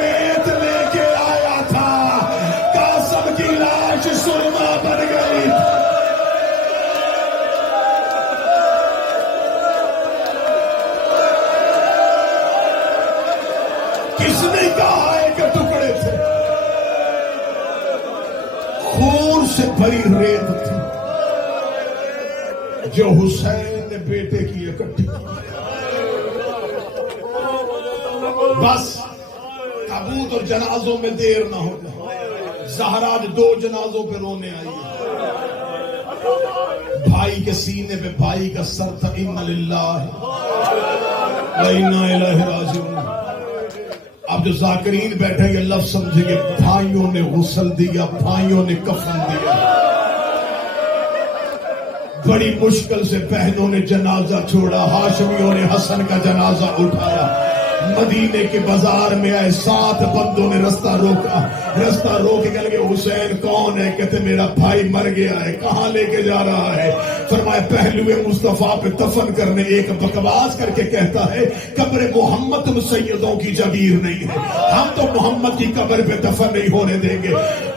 ریت لے کے آیا تھا. قاسم کی لاش سرما بن گئی. کس نے کہا ہے کہ ٹکڑے تھے؟ خون سے بھری ریت تھی جو حسین نے بیٹے کی اکٹھی کی. بس تابوت اور جنازوں میں دیر نہ ہو جائے. زہرا 2 جنازوں پہ رونے آئی. بھائی کے سینے پہ بھائی کا سر تھا. انا للہ و انا الیہ راجعون. اب جو ذاکرین بیٹھے یہ لفظ سمجھیں گے بھائیوں نے غسل دیا، بھائیوں نے کفن دیا. بڑی مشکل سے بہنوں نے جنازہ چھوڑا. ہاشمیوں نے حسن کا جنازہ اٹھایا. مدینے کے بازار میں آئے. 7 بندوں نے رستہ روکا. رستہ روک کے لگے حسین کون ہے؟ کہتے میرا بھائی مر گیا ہے. کہاں لے کے جا رہا ہے؟ فرمایا پہلوئے مصطفیٰ پہ دفن کرنے. ایک بکواس کر کے کہتا ہے قبر محمد تم سیدوں کی جگیر نہیں ہے، ہم تو محمد کی قبر پہ دفن نہیں ہونے دیں گے.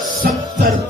70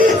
1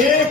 1